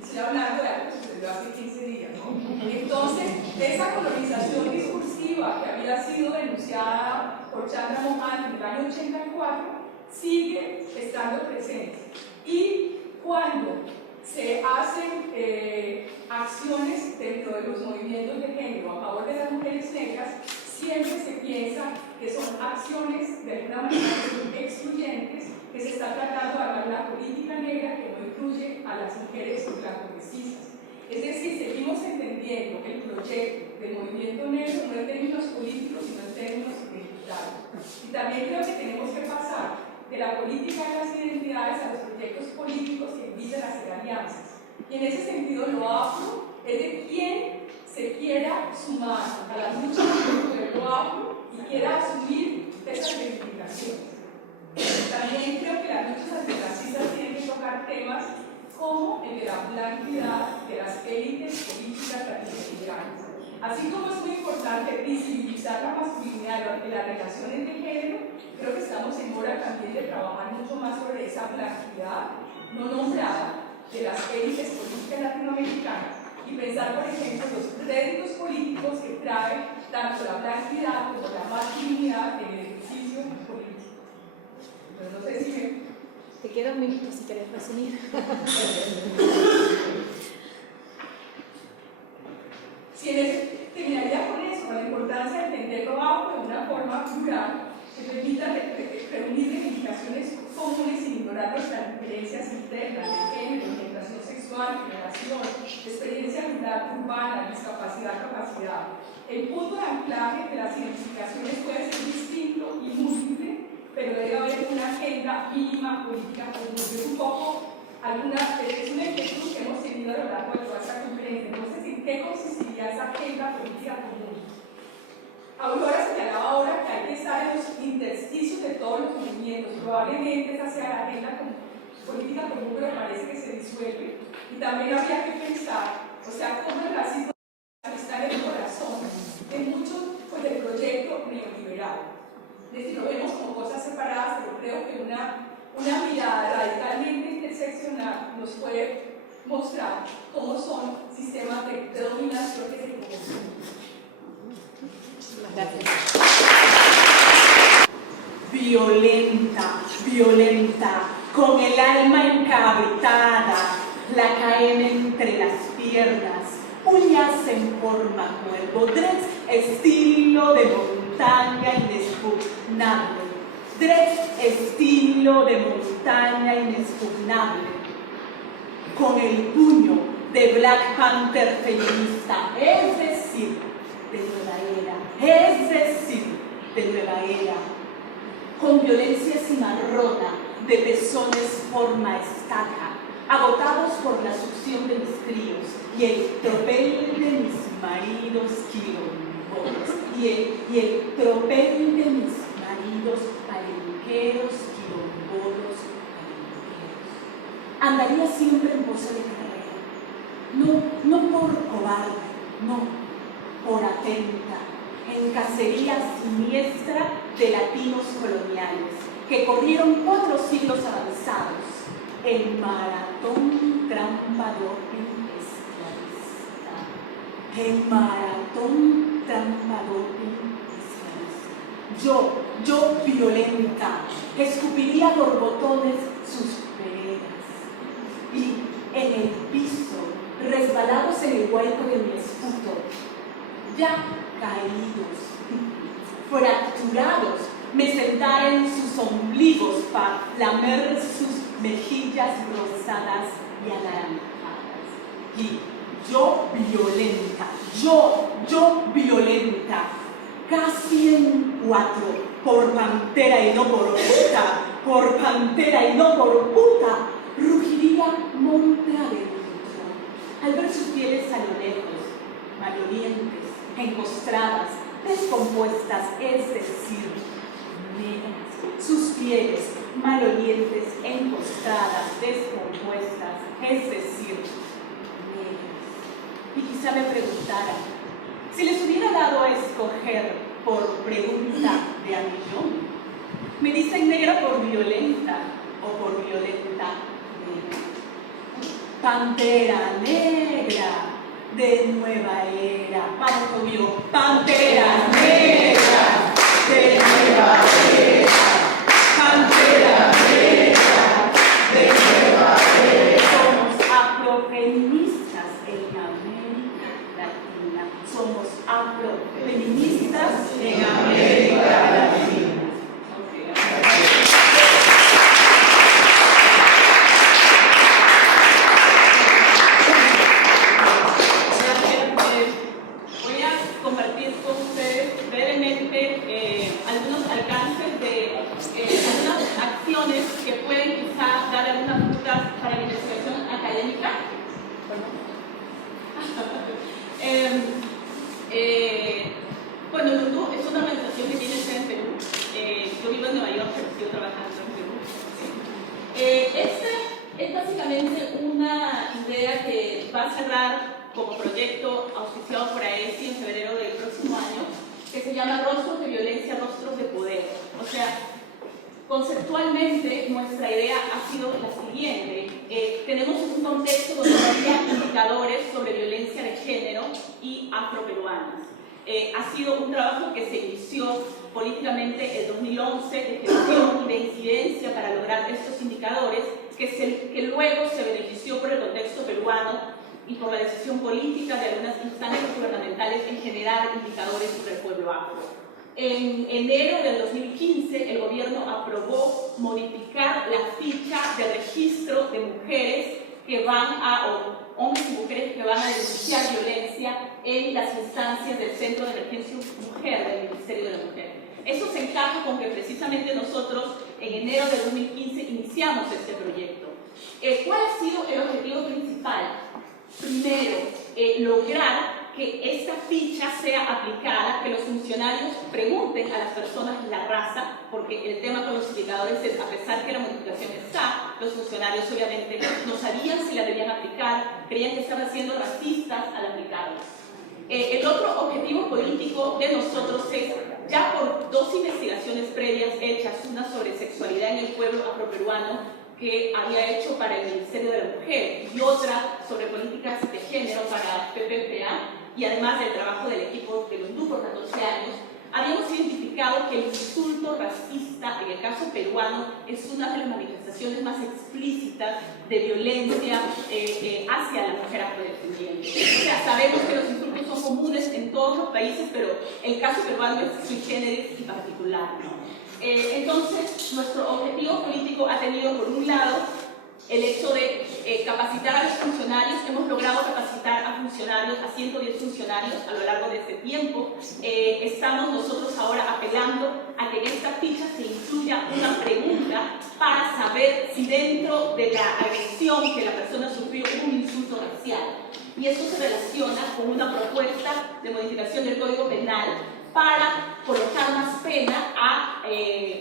Estoy hablando de algo que sucedió hace 15 días, ¿no? Entonces, esa colonización discursiva que había sido denunciada por Chandra Mohan en el año 84 sigue estando presente. Y cuando se hacen acciones dentro de los movimientos de género a favor de las mujeres negras, siempre se piensa que son acciones de alguna manera excluyentes, que se está tratando de armar una política negra que no incluye a las mujeres blanco-mestizas. Es decir, seguimos entendiendo el proyecto del movimiento negro no en términos políticos, sino en términos identitarios. Y también creo que tenemos que pasar de la política de las identidades a los proyectos políticos que inviten a hacer alianzas. Y en ese sentido, lo afro es de quien se quiera sumar a la lucha del pueblo afro y quiera asumir esas reivindicaciones. También creo que las luchas antirracistas tienen que tocar temas como el de la blanquidad de las élites políticas latinoamericanas. Así como es muy importante visibilizar la masculinidad y las relaciones de género, creo que estamos en hora también de trabajar mucho más sobre esa blanquidad no nombrada de las élites políticas latinoamericanas y pensar, por ejemplo, los réditos políticos que trae tanto la blanquidad como la masculinidad en el ejercicio político. Pero no sé si me... Te queda un minuto si querés resumir. Terminaría con eso, con la importancia de entenderlo afro de una forma plural que permita reunir reivindicaciones comunes sin ignorar nuestras diferencias internas de género, orientación sexual, generación, experiencia rural, urbana, discapacidad, capacidad. El punto de anclaje de las identificaciones puede ser distinto y múltiple, pero debe haber una agenda mínima política común. Es un poco es una inquietud que hemos tenido a lo largo de toda esta conferencia. Entonces, ¿en qué consistiría esa agenda política común? Aurora señalaba ahora que hay que estar en los intersticios de todos los movimientos. Probablemente esa sea la agenda política común, pero parece que se disuelve. Y también habría que pensar, o sea, cómo el racismo está en el corazón de mucho del proyecto neoliberal. Es decir, lo vemos como cosas separadas, pero creo que una mirada radicalmente interseccional nos puede mostrar cómo son sistemas de dominación que se conocen. Gracias. Violenta, con el alma encabritada, la caen entre las piernas, uñas en forma cuervo, dreads estilo de montaña inexpugnable, dreads estilo de montaña inexpugnable, con el puño de Black Panther feminista, es decir, de nueva era, con violencia cimarrona de pezones forma estaca, agotados por la succión de mis críos y el tropel de mis maridos quilombolos, y el tropel de mis maridos palenqueros, quilombolos, palenqueros. Andaría siempre en pose de carrera, no por cobarde, no, por atenta, en cacería siniestra de latinos coloniales que corrieron 4 siglos avanzados en maratón trampa doping esclavista, en maratón trampa doping esclavista. Yo violenta, escupiría borbotones sus veredas y en el piso, resbalados en el hueco de mi esputo, ya caídos, fracturados, me sentara en sus ombligos para lamer sus mejillas rosadas y anaranjadas. Y yo violenta, casi en 4, por pantera y no por puta, rugiría monte adentro, al ver sus pieles a lo lejos, malolientes, encostradas, descompuestas, es decir, negras, sus pieles malolientes, encostradas, descompuestas, es decir, negras. Y quizá me preguntara, si les hubiera dado a escoger por pregunta de a millón, me dicen negra por violenta o por violenta negra. Pantera negra de nueva era. Vamos conmigo. Pantera negra de nueva era. Pantera negra de nueva era. Somos afrofeministas en América Latina. Somos afrofeministas en América Latina. Algunos alcances de algunas acciones que pueden quizá dar algunas rutas para la investigación académica. Bueno, Lulú es una organización que tiene sede en Perú. Yo vivo en Nueva York, pero sigo trabajando en Perú. Esta es básicamente una idea que va a cerrar como proyecto auspiciado por AESI en febrero del próximo año, que se llama Rostros de Violencia, Rostros de Poder. O sea, conceptualmente nuestra idea ha sido la siguiente. Tenemos un contexto donde había indicadores sobre violencia de género y afroperuanas. Ha sido un trabajo que se inició políticamente en 2011 de gestión y de incidencia para lograr estos indicadores, que luego se benefició por el contexto peruano y por la decisión política de algunas instancias gubernamentales en generar indicadores sobre el pueblo afro. En enero del 2015, el gobierno aprobó modificar la ficha de registro de mujeres que van o hombres y mujeres que van a denunciar violencia en las instancias del Centro de Emergencia Mujer del Ministerio de la Mujer. Eso se encaja con que precisamente nosotros en enero del 2015 iniciamos este proyecto. ¿Cuál ha sido el objetivo principal? Primero, lograr que esta ficha sea aplicada, que los funcionarios pregunten a las personas la raza, porque el tema con los indicadores es, a pesar que la modificación está, los funcionarios obviamente no sabían si la debían aplicar, creían que estaban siendo racistas al aplicarla. El otro objetivo político de nosotros es, ya por dos investigaciones previas hechas, una sobre sexualidad en el pueblo afroperuano, que había hecho para el Ministerio de la Mujer, y otra sobre políticas de género para PPPA, y además del trabajo del equipo de Lulú por 14 años, habíamos identificado que el insulto racista, en el caso peruano, es una de las manifestaciones más explícitas de violencia hacia la mujer afrodescendiente. O sea, sabemos que los insultos son comunes en todos los países, pero el caso peruano es sui generis y particular, ¿no? Entonces, nuestro objetivo político ha tenido, por un lado, el hecho de capacitar a los funcionarios. Hemos logrado capacitar a funcionarios, a 110 funcionarios a lo largo de este tiempo. Estamos nosotros ahora apelando a que en esta ficha se incluya una pregunta para saber si dentro de la agresión que la persona sufrió hubo un insulto racial. Y esto se relaciona con una propuesta de modificación del Código Penal para colocar más pena a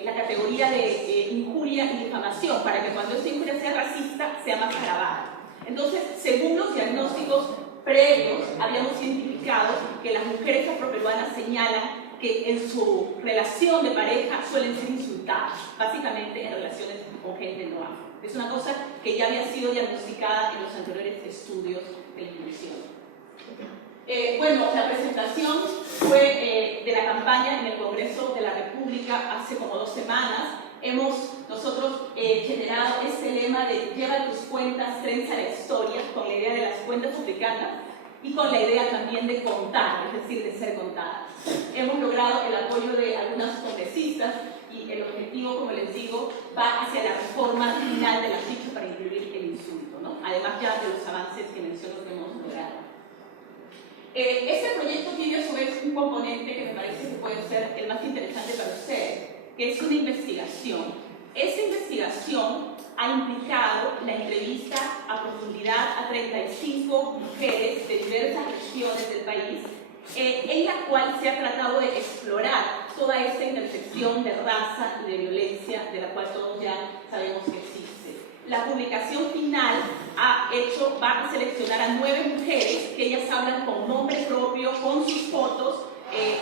la categoría de injuria y difamación, para que cuando esta injuria sea racista, sea más agravada. Entonces, según los diagnósticos previos, habíamos identificado que las mujeres afroperuanas señalan que en su relación de pareja suelen ser insultadas, básicamente en relaciones con gente no afro. Es una cosa que ya había sido diagnosticada en los anteriores estudios de la inclusión. Bueno, la presentación fue de la campaña en el Congreso de la República hace como 2 semanas. Hemos nosotros generado este lema de lleva tus cuentas, trenza la historia, con la idea de las cuentas africanas y con la idea también de contar, es decir, de ser contadas. Hemos logrado el apoyo de algunas congresistas y el objetivo, como les digo, va hacia la reforma final de la ficha para incluir el insulto, ¿no? Además ya de los avances que menciono que hemos logrado. Este proyecto tiene a su vez un componente que me parece que puede ser el más interesante para ustedes, que es una investigación. Esta investigación ha implicado la entrevista a profundidad a 35 mujeres de diversas regiones del país, en la cual se ha tratado de explorar toda esta intersección de raza y de violencia de la cual todos ya sabemos que existe. La publicación final va a seleccionar a 9 mujeres que ellas hablan con nombre propio, con sus fotos,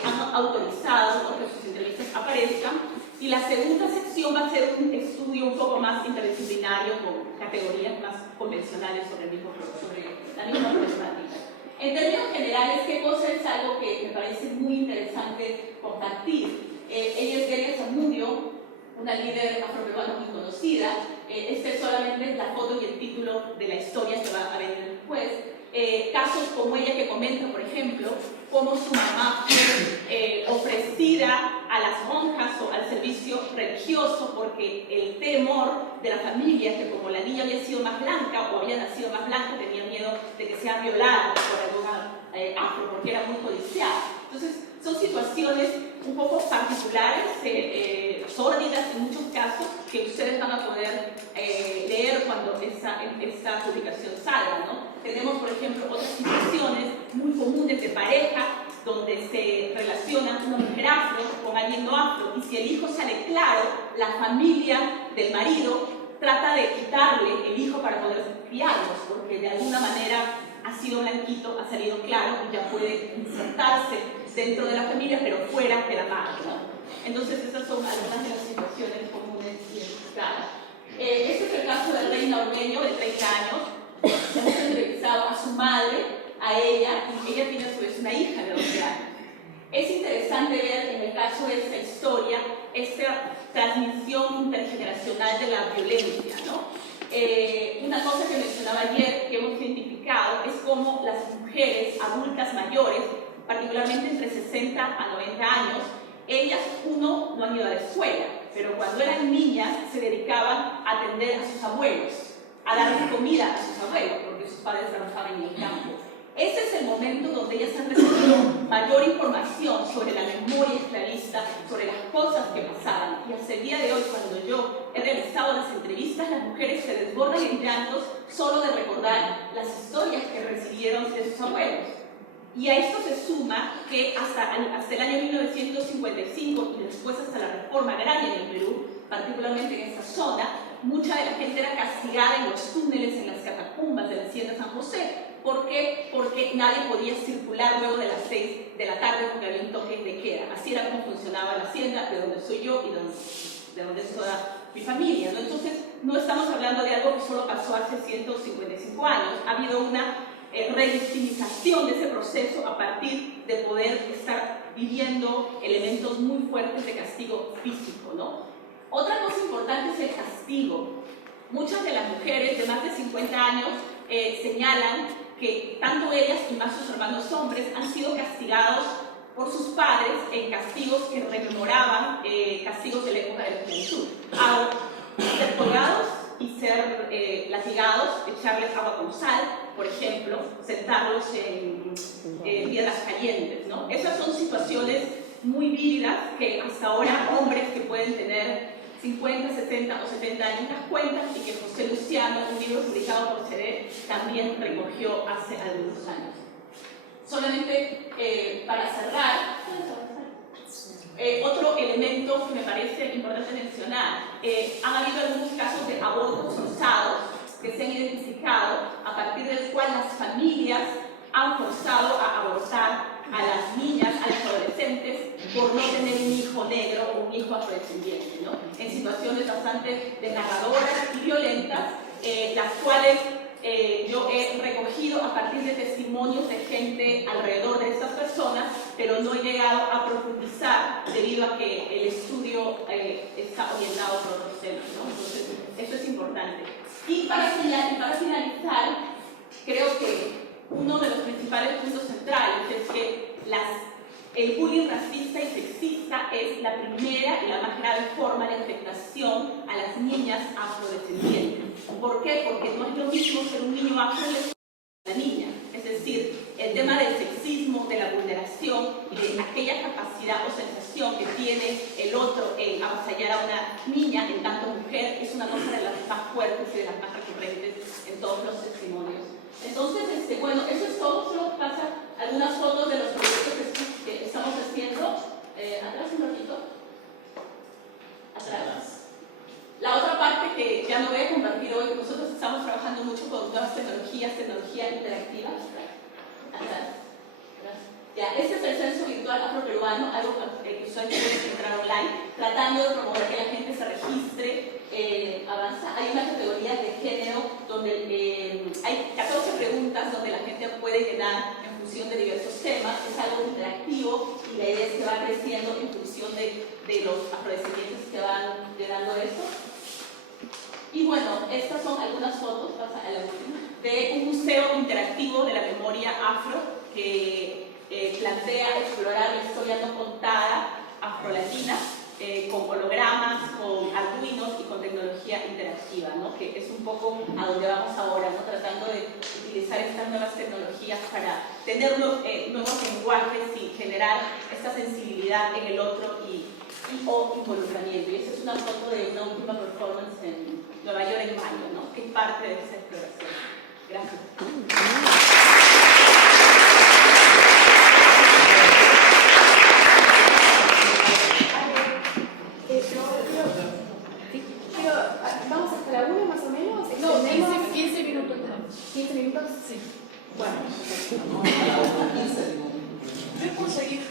han autorizado que sus entrevistas aparezcan. Y la segunda sección va a ser un estudio un poco más interdisciplinario con categorías más convencionales sobre la misma problemática. En términos generales, ¿qué cosa es algo que me parece muy interesante compartir? Ella es Delia Zamudio, una líder afroperuana muy conocida. Esta es solamente la foto y el título de la historia que va a venir después. Casos como ella que comenta, por ejemplo, cómo su mamá fue ofrecida a las monjas o al servicio religioso porque el temor de la familia, que como la niña había sido más blanca o había nacido más blanca, tenía miedo de que sea violada por alguna afro, porque era muy codiciada. Entonces, son situaciones un poco particulares, sórdidas en muchos casos, que ustedes van a poder leer cuando esta publicación salga, ¿no? Tenemos, por ejemplo, otras situaciones muy comunes de pareja, donde se relaciona una mujer afro con alguien no afro, y si el hijo sale claro, la familia del marido trata de quitarle el hijo para poder criarlos, porque de alguna manera ha sido blanquito, ha salido claro y ya puede insertarse dentro de la familia, pero fuera de la madre, ¿no? Entonces, estas son algunas de las situaciones comunes identificadas. Este es el caso del Reina Ormeño, de 30 años. Hemos entrevistado a su madre, a ella, y ella tiene a su vez una hija de 12 años. Es interesante ver en el caso de esta historia esta transmisión intergeneracional de la violencia, ¿no? Una cosa que mencionaba ayer, que hemos identificado, es cómo las mujeres adultas mayores, particularmente entre 60 a 90 años, ellas, no han ido a la escuela, pero cuando eran niñas se dedicaban a atender a sus abuelos, a darle comida a sus abuelos, porque sus padres trabajaban en el campo. Ese es el momento donde ellas han recibido mayor información sobre la memoria esclavista, sobre las cosas que pasaban. Y hasta el día de hoy, cuando yo he realizado las entrevistas, las mujeres se desbordan en llantos solo de recordar las historias que recibieron de sus abuelos. Y a esto se suma que hasta el año 1955 y después hasta la reforma agraria en el Perú, particularmente en esta zona, mucha de la gente era castigada en los túneles, en las catacumbas de la Hacienda San José. ¿Por qué? Porque nadie podía circular luego de las 6 de la tarde porque había un toque de queda. Así era como funcionaba la hacienda, de donde soy yo y de donde es toda mi familia, ¿no? Entonces, no estamos hablando de algo que solo pasó hace 155 años. Ha habido una revictimización de ese proceso a partir de poder estar viviendo elementos muy fuertes de castigo físico, ¿no? Otra cosa importante es el castigo. Muchas de las mujeres de más de 50 años señalan que tanto ellas y más sus hermanos hombres han sido castigados por sus padres en castigos que rememoraban castigos de la época de la juventud. Ser colgados y ser latigados, echarles agua con sal, por ejemplo, sentarlos en piedras calientes, ¿no? Esas son situaciones muy vívidas que hasta ahora hombres que pueden tener 50, 60 o 70 años las cuentan, y que José Luciano, un libro publicado por CD, también recogió hace algunos años. Solamente para cerrar, otro elemento que me parece importante mencionar, han habido algunos casos de abortos forzados que se han identificado, a partir del cual las familias han forzado a abortar a las niñas, a las adolescentes, por no tener un hijo negro o un hijo afrodescendiente, ¿no? En situaciones bastante desgarradoras y violentas, las cuales yo he recogido a partir de testimonios de gente alrededor de estas personas, pero no he llegado a profundizar debido a que el estudio está orientado por otros temas, ¿no? Entonces, eso es importante. Y para finalizar, creo que uno de los principales puntos centrales es que el bullying racista y sexista es la primera y la más grave forma de afectación a las niñas afrodescendientes. ¿Por qué? Porque no es lo mismo ser un niño afro que la niña. Es decir, el tema del sexismo, de la vulneración y de aquella capacidad o sensación que tiene el otro en avasallar a una niña en tanto mujer es una cosa de las más fuertes y de las más recurrentes en todos los testimonios. Entonces, bueno, eso es todo. Solo pasa algunas fotos de los proyectos que estamos haciendo. Atrás un ratito. Atrás. La otra parte que ya no voy a compartir hoy, nosotros estamos trabajando mucho con nuevas tecnología interactiva. Atrás. Ya, este es el censo virtual afroperuano, algo que usuarios pueden entrar online, tratando de promover que la gente se registre. Avanza. Hay una categoría de género donde hay 14 preguntas donde la gente puede llenar en función de diversos temas. Es algo interactivo y la idea es que va creciendo en función de los afrodescendientes que van llenando esto. Y bueno, estas son algunas fotos, pasa a la última, de un museo interactivo de la memoria afro que plantea explorar la historia no contada afrolatina con hologramas, con arduinos y con tecnología interactiva, ¿no? Que es un poco a donde vamos ahora, ¿no? Tratando de utilizar estas nuevas tecnologías para tener nuevos lenguajes y generar esta sensibilidad en el otro o involucramiento. Y esa es una foto de una última performance en Nueva York en mayo, ¿no? Que es parte de esa exploración. Gracias. Vamos hasta la 1 más o menos. No, 15 minutos. 15 minutos, sí. Bueno. Yo puedo seguir.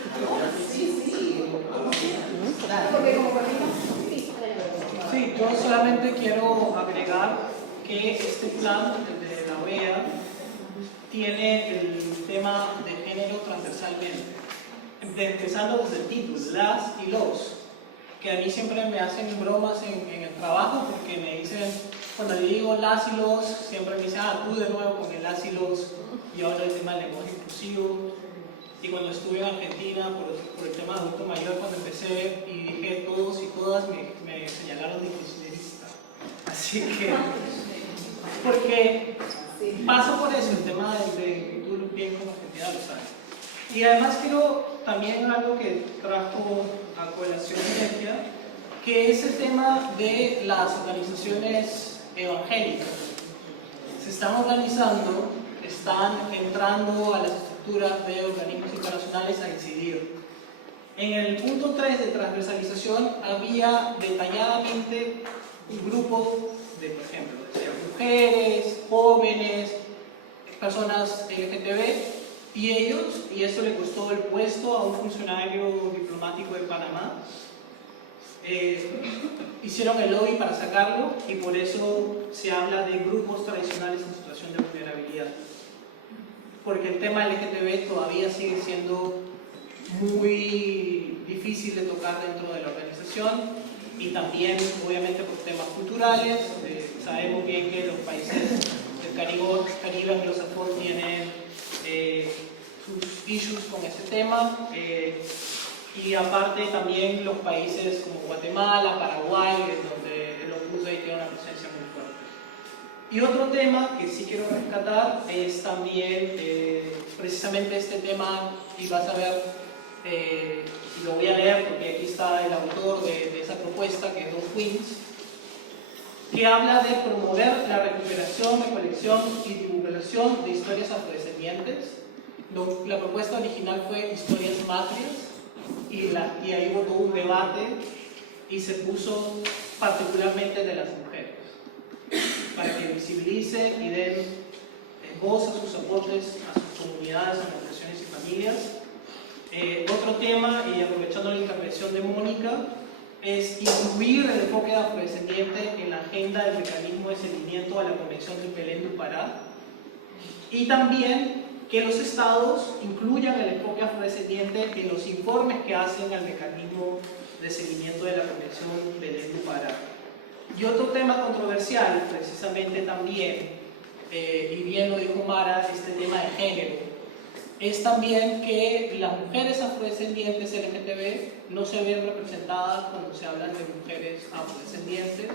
Porque como corrido. Sí, Sí, yo solamente quiero agregar que este plan de la OEA tiene el tema de género transversalmente, empezando desde el título, las y los, que a mí siempre me hacen bromas en el trabajo porque me dicen, cuando le digo las y los, siempre me dicen, tú de nuevo con el las y los, y ahora el tema del lenguaje inclusivo. Y cuando estuve en Argentina por el tema de adulto mayor, cuando empecé y dije todos y todas, me señalaron de kirchnerista. Así que, porque paso por eso, el tema de tú bien como Argentina lo sabes. Y además quiero también algo que trajo a colación Netia, que es el tema de las organizaciones evangélicas. Se están organizando, están entrando a las estructuras de organismos internacionales a incidir. En el punto 3 de transversalización había detalladamente un grupo de, por ejemplo, mujeres, jóvenes, personas LGTB, y eso le costó el puesto a un funcionario diplomático de Panamá. Hicieron el lobby para sacarlo y por eso se habla de grupos tradicionales en situación de vulnerabilidad. Porque el tema LGTB todavía sigue siendo muy difícil de tocar dentro de la organización y también obviamente por temas culturales. Sabemos bien que los países del Caribe anglosajón tienen sus issues con ese tema y aparte también los países como Guatemala, Paraguay, donde el Opus Dei tiene una presencia muy fuerte. Y otro tema que sí quiero rescatar es también precisamente este tema, y vas a ver, y lo voy a leer porque aquí está el autor de esa propuesta, que es Don Queens, que habla de promover la recuperación, recolección y divulgación de historias afrodescendientes. La propuesta original fue historias matrias y ahí hubo un debate y se puso particularmente de las mujeres para que visibilicen y den voz a sus aportes a sus comunidades, organizaciones y familias. Otro tema, y aprovechando la intervención de Mónica, es incluir el enfoque afrodescendiente en la agenda del mecanismo de seguimiento a la Convención de Belén do Pará, y también que los estados incluyan el enfoque afrodescendiente en los informes que hacen al mecanismo de seguimiento de la Convención de Belén do Pará. Y otro tema controversial, precisamente también, y bien lo dijo Mara, este tema de género, es también que las mujeres afrodescendientes LGTB no se ven representadas cuando se hablan de mujeres afrodescendientes,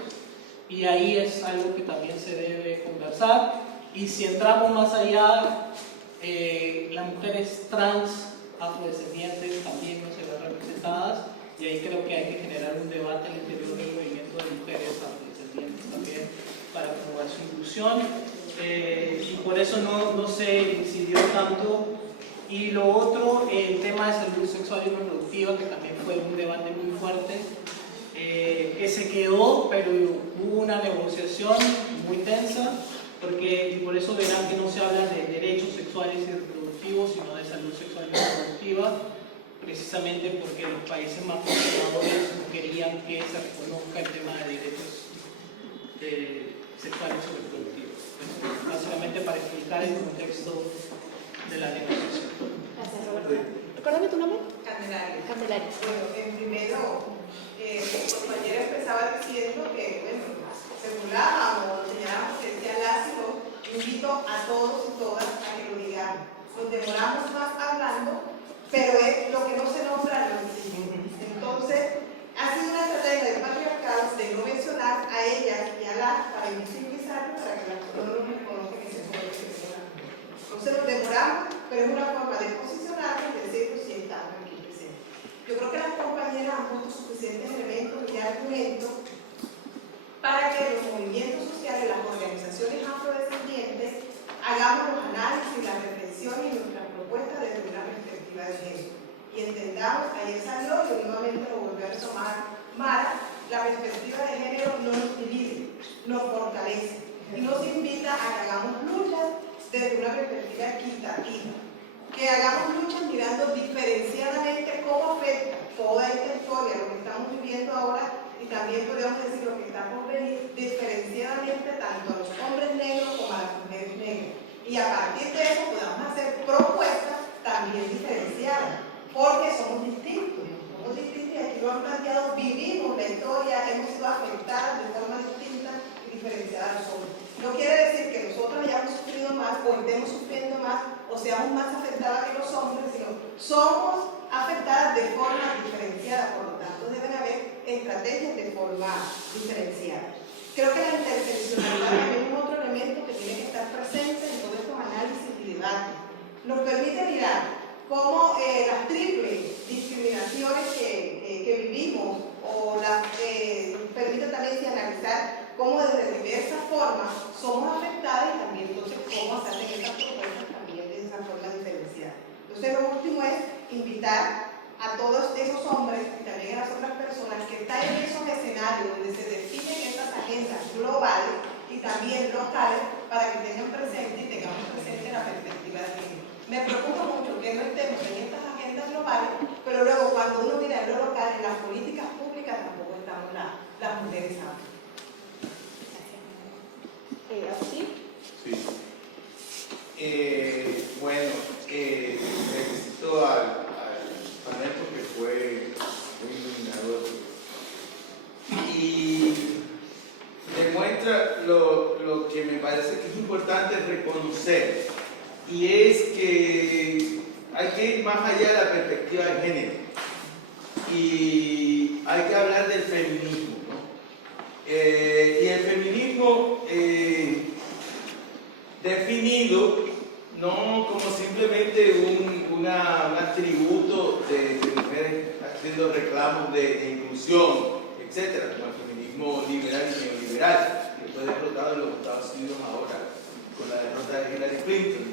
y ahí es algo que también se debe conversar. Y si entramos más allá, las mujeres trans afrodescendientes también no se ven representadas, y ahí creo que hay que generar un debate al interior del movimiento de mujeres afrodescendientes también para promover su inclusión, y por eso no se incidió tanto. Y lo otro, el tema de salud sexual y reproductiva, que también fue un debate muy fuerte, que se quedó, pero hubo una negociación muy tensa, y por eso verán que no se habla de derechos sexuales y reproductivos, sino de salud sexual y reproductiva. precisamente porque los países más conservadores no querían que se reconozca el tema de derechos sexuales y reproductivos. Básicamente para explicar el contexto de la negociación. Gracias, Roberto. ¿Recuérdame tu nombre? Candelaria. Candelaria. Bueno, primero, mi compañera empezaba diciendo que, bueno, se burlaban o señalábamos que decía Lácido. Invito a todos y todas a que lo digamos. Nos demoramos más hablando, pero es lo que no se nombra lo existe. Entonces, ha sido una estrategia de patriarcado de no mencionar a ellas y a las para invisibilizar, para que las personas no reconozcan que se puede ser. Entonces nos demoramos, pero es una forma de posicionarnos y decirlo si estamos aquí presentes. Yo creo que las compañeras han puesto suficientes elementos y argumentos para que los movimientos sociales, las organizaciones afrodescendientes, hagamos los análisis, las reflexiones y nuestras propuestas desde una perspectiva de género. Y entendamos, ayer salió y nuevamente lo volvió a retomar Mara, la perspectiva de género no nos divide, nos fortalece y nos invita a que hagamos luchas desde una perspectiva equitativa, que hagamos luchas mirando diferenciadamente cómo afecta toda esta historia, lo que estamos viviendo ahora, y también podemos decir lo que está por venir, diferenciadamente tanto a los hombres negros como a las mujeres negras. Y a partir de eso podamos hacer propuestas también diferenciadas, porque somos distintos y aquí lo han planteado, vivimos la historia, hemos sido afectadas de forma distinta y diferenciada a los hombres. No quiere decir que nosotros hayamos sufrido más o estemos sufriendo más o seamos más afectadas que los hombres, sino somos afectadas de forma diferenciada, por lo tanto deben haber estrategias de forma diferenciada. Creo que la interseccionalidad también es otro elemento que tiene que estar presente en todos estos análisis y debates. Nos permite mirar cómo las triples discriminaciones que vivimos o las nos permite también analizar cómo desde diversas formas somos afectadas y también entonces cómo se hacen estas propuestas también de esa forma diferenciada. Entonces lo último es invitar a todos esos hombres y también a las otras personas que están en esos escenarios donde se definen estas agendas globales y también locales para que tengan presente y tengamos presente la perspectiva de género. Me preocupa mucho que no estemos en estas agendas globales, pero luego cuando uno mira en lo local, en las políticas públicas tampoco estamos las mujeres amplias. ¿Agustín? Sí. Bueno, felicito al panel porque fue muy iluminador y demuestra lo que me parece que es importante reconocer, y es que hay que ir más allá de la perspectiva de género y hay que hablar del feminismo, ¿no? Y el feminismo definido no como simplemente un atributo de mujeres haciendo reclamos de inclusión, etcétera, como el feminismo liberal y neoliberal, que fue derrotado en los Estados Unidos ahora con la derrota de Hillary Clinton,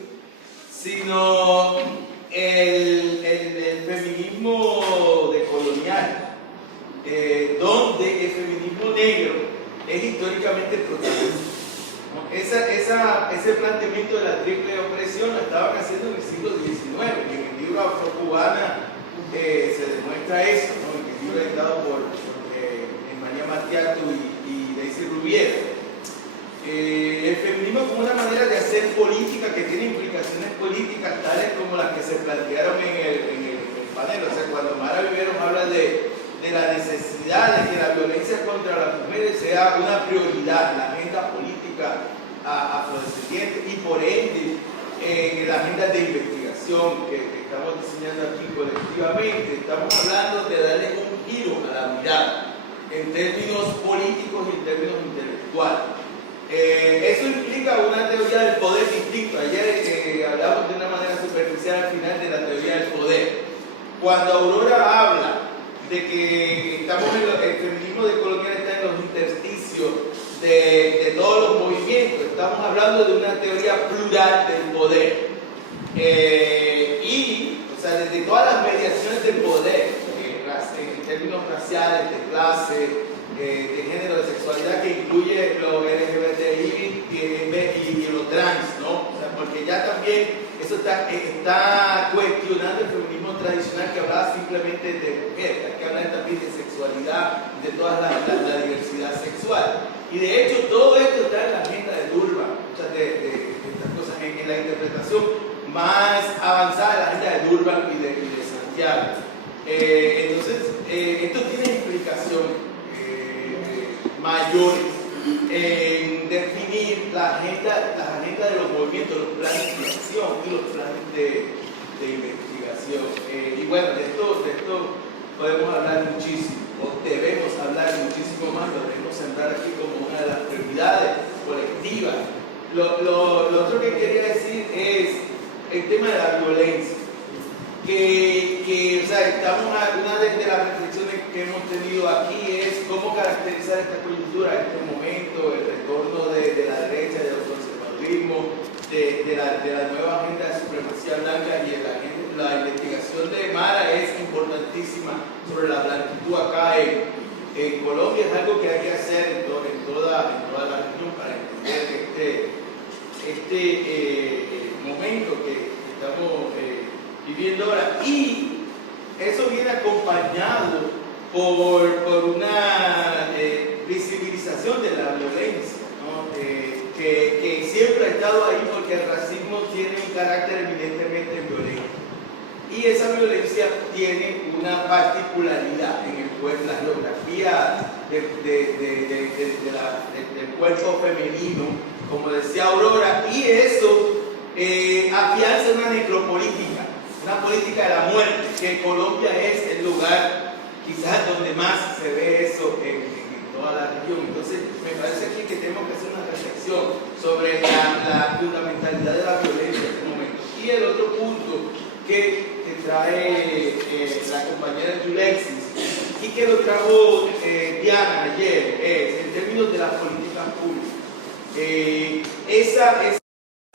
sino el feminismo decolonial, donde el feminismo negro es históricamente protagonista. Ese planteamiento de la triple opresión lo estaban haciendo en el siglo XIX, y en el libro Afro-Cubana se demuestra eso, ¿no? En el libro editado por María Mattiato y Daisy Rubiera. El feminismo como una manera de hacer política que tiene implicaciones políticas tales como las que se plantearon en el panel. O sea, cuando Mara Viveros habla de la necesidad de que la violencia contra las mujeres sea una prioridad en la agenda política afrodescendiente y por ende en la agenda de investigación que estamos diseñando aquí colectivamente, estamos hablando de darle un giro a la mirada en términos políticos y en términos intelectuales. Eso implica una teoría del poder distinto. Ayer hablamos de una manera superficial al final de la teoría del poder. Cuando Aurora habla de que el feminismo decolonial está en los intersticios de todos los movimientos, estamos hablando de una teoría plural del poder. O sea, desde todas las mediaciones del poder, en términos raciales, de clase, de género, de sexualidad, que incluye los LGBTI y los trans, ¿no? O sea, porque ya también eso está cuestionando el feminismo tradicional que hablaba simplemente de mujer, hay que hablar también de sexualidad, de toda la diversidad sexual. Y de hecho todo esto está en la agenda de Durban, muchas de estas cosas en la interpretación más avanzada de la agenda de Durban y de Santiago. Entonces, esto tiene implicaciones mayores en definir las agendas de los movimientos, los planes de acción y los planes de investigación. Y bueno, de esto podemos hablar muchísimo, o debemos hablar muchísimo más, lo debemos centrar aquí como una de las prioridades colectivas. Lo otro que quería decir es el tema de la violencia. O sea, una de las reflexiones que hemos tenido aquí es cómo caracterizar esta coyuntura, este momento, el retorno de la derecha, del conservadurismo, de la nueva agenda de supremacía blanca, y la investigación de Mara es importantísima sobre la blanquitud acá en Colombia. Es algo que hay que hacer en toda la región para entender este momento que estamos viviendo ahora, y eso viene acompañado por una visibilización de la violencia, ¿no? que siempre ha estado ahí, porque el racismo tiene un carácter evidentemente violento, y esa violencia tiene una particularidad en el cuerpo, la geografía del cuerpo femenino, como decía Aurora, y eso afianza una necropolítica, una política de la muerte, que Colombia es el lugar quizás donde más se ve eso en toda la región. Entonces me parece aquí que tenemos que hacer una reflexión sobre la fundamentalidad de la violencia en este momento. Y el otro punto que trae la compañera Yulexis, y que lo trajo Diana ayer, es en términos de las políticas públicas. Esa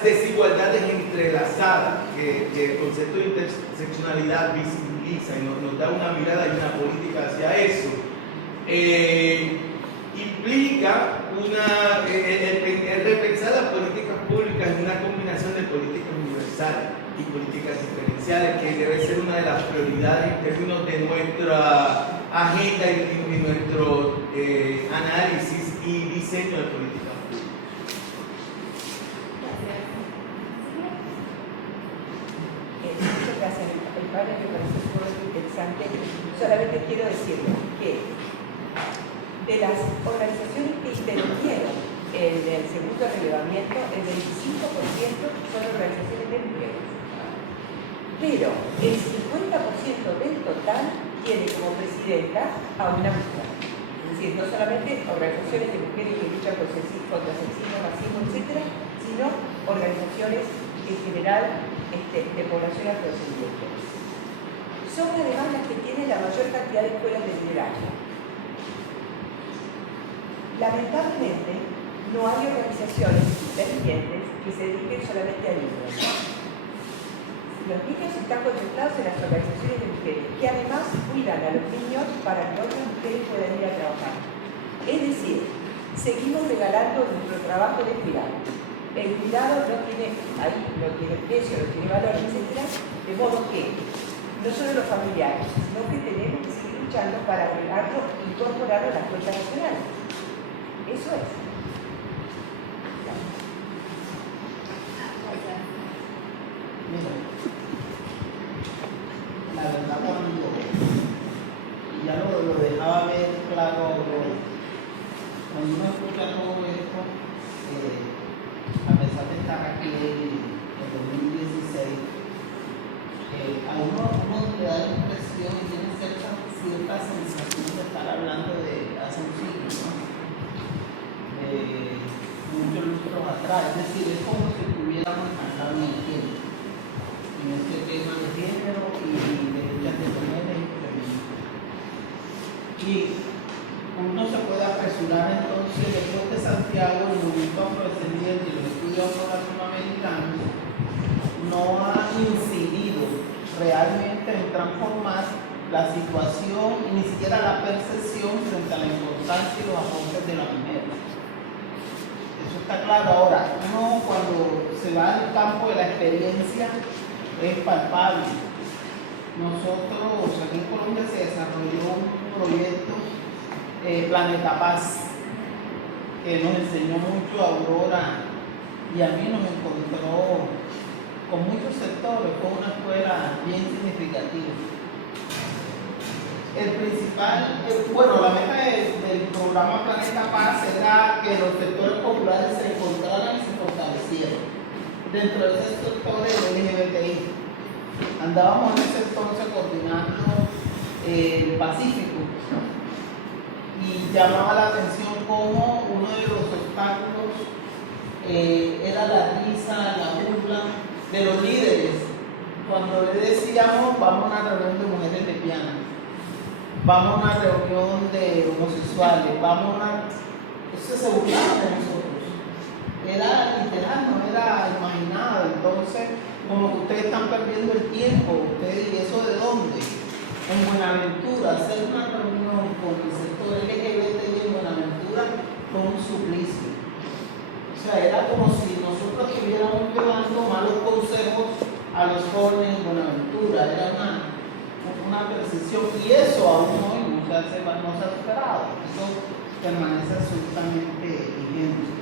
desigualdades entrelazadas que el concepto de interseccionalidad visibiliza y nos da una mirada y una política hacia eso, implica el repensar las políticas públicas en una combinación de políticas universales y políticas diferenciales, que debe ser una de las prioridades en términos de nuestra agenda y nuestro análisis y diseño de políticas públicas. Muchas gracias. El panel me parece súper interesante. Solamente quiero decirles que de las organizaciones que intervinieron en el segundo relevamiento, el 25% son organizaciones de mujeres. Pero el 50% del total tiene como presidenta a una mujer. Es decir, no solamente organizaciones de mujeres que luchan contra sexismo, racismo, etc., sino organizaciones en general de población afrodescendiente. Son además las que tienen la mayor cantidad de escuelas de liderazgo. Lamentablemente, no hay organizaciones independientes que se dediquen solamente a niños. Los niños están contemplados en las organizaciones de mujeres, que además cuidan a los niños para que otras mujeres puedan ir a trabajar. Es decir, seguimos regalando nuestro trabajo de cuidado. El cuidado no tiene precio, no tiene valor, etc. De modo que no solo los familiares, sino que tenemos que seguir luchando para agregarlo e incorporarlo a las cuentas nacionales. Eso es. La verdad, ya lo dejaba ver claro, cuando uno escucha todo esto, a pesar de estar aquí en 2016, a uno le da la impresión y tiene cierta sensación de estar hablando de hace un siglo, ¿no? Muchos lustros atrás, es decir, es como si estuviéramos anclados en el tiempo, en este tema de género y de luchas de mujeres y feminismo. Y uno se puede apresurar entonces, después de Santiago, el movimiento afrodescendiente y los estudios afrolatinoamericanos no han incidido realmente en transformar la situación y ni siquiera la percepción frente a la importancia y los aportes de la mujer. Es Eso está claro. Ahora, uno cuando se va al campo de la experiencia es palpable. Nosotros, aquí en Colombia se desarrolló un proyecto, Planeta Paz, que nos enseñó mucho a Aurora y a mí nos encontró con muchos sectores. Fue una escuela bien significativa. El principal, la meta del programa Planeta Paz era que los sectores populares se encontraran y se fortalecieran. Dentro de ese sector el LGBTI. Andábamos en ese entonces coordinando el Pacífico y llamaba la atención como uno de los obstáculos era la risa, la burla de los líderes. Cuando le decíamos, vamos a una reunión de mujeres lesbianas, vamos a una reunión de homosexuales, eso se burlaba de nosotros. Era literal, no era imaginado. Entonces, como que ustedes están perdiendo el tiempo, ustedes, ¿y eso de dónde? En Buenaventura, hacer una reunión con el sector LGBT en Buenaventura fue un suplicio. O sea, era como si nosotros estuviéramos llevando malos consejos a los jóvenes en Buenaventura. Era una percepción, y eso aún hoy no se ha superado. Eso permanece absolutamente vigente.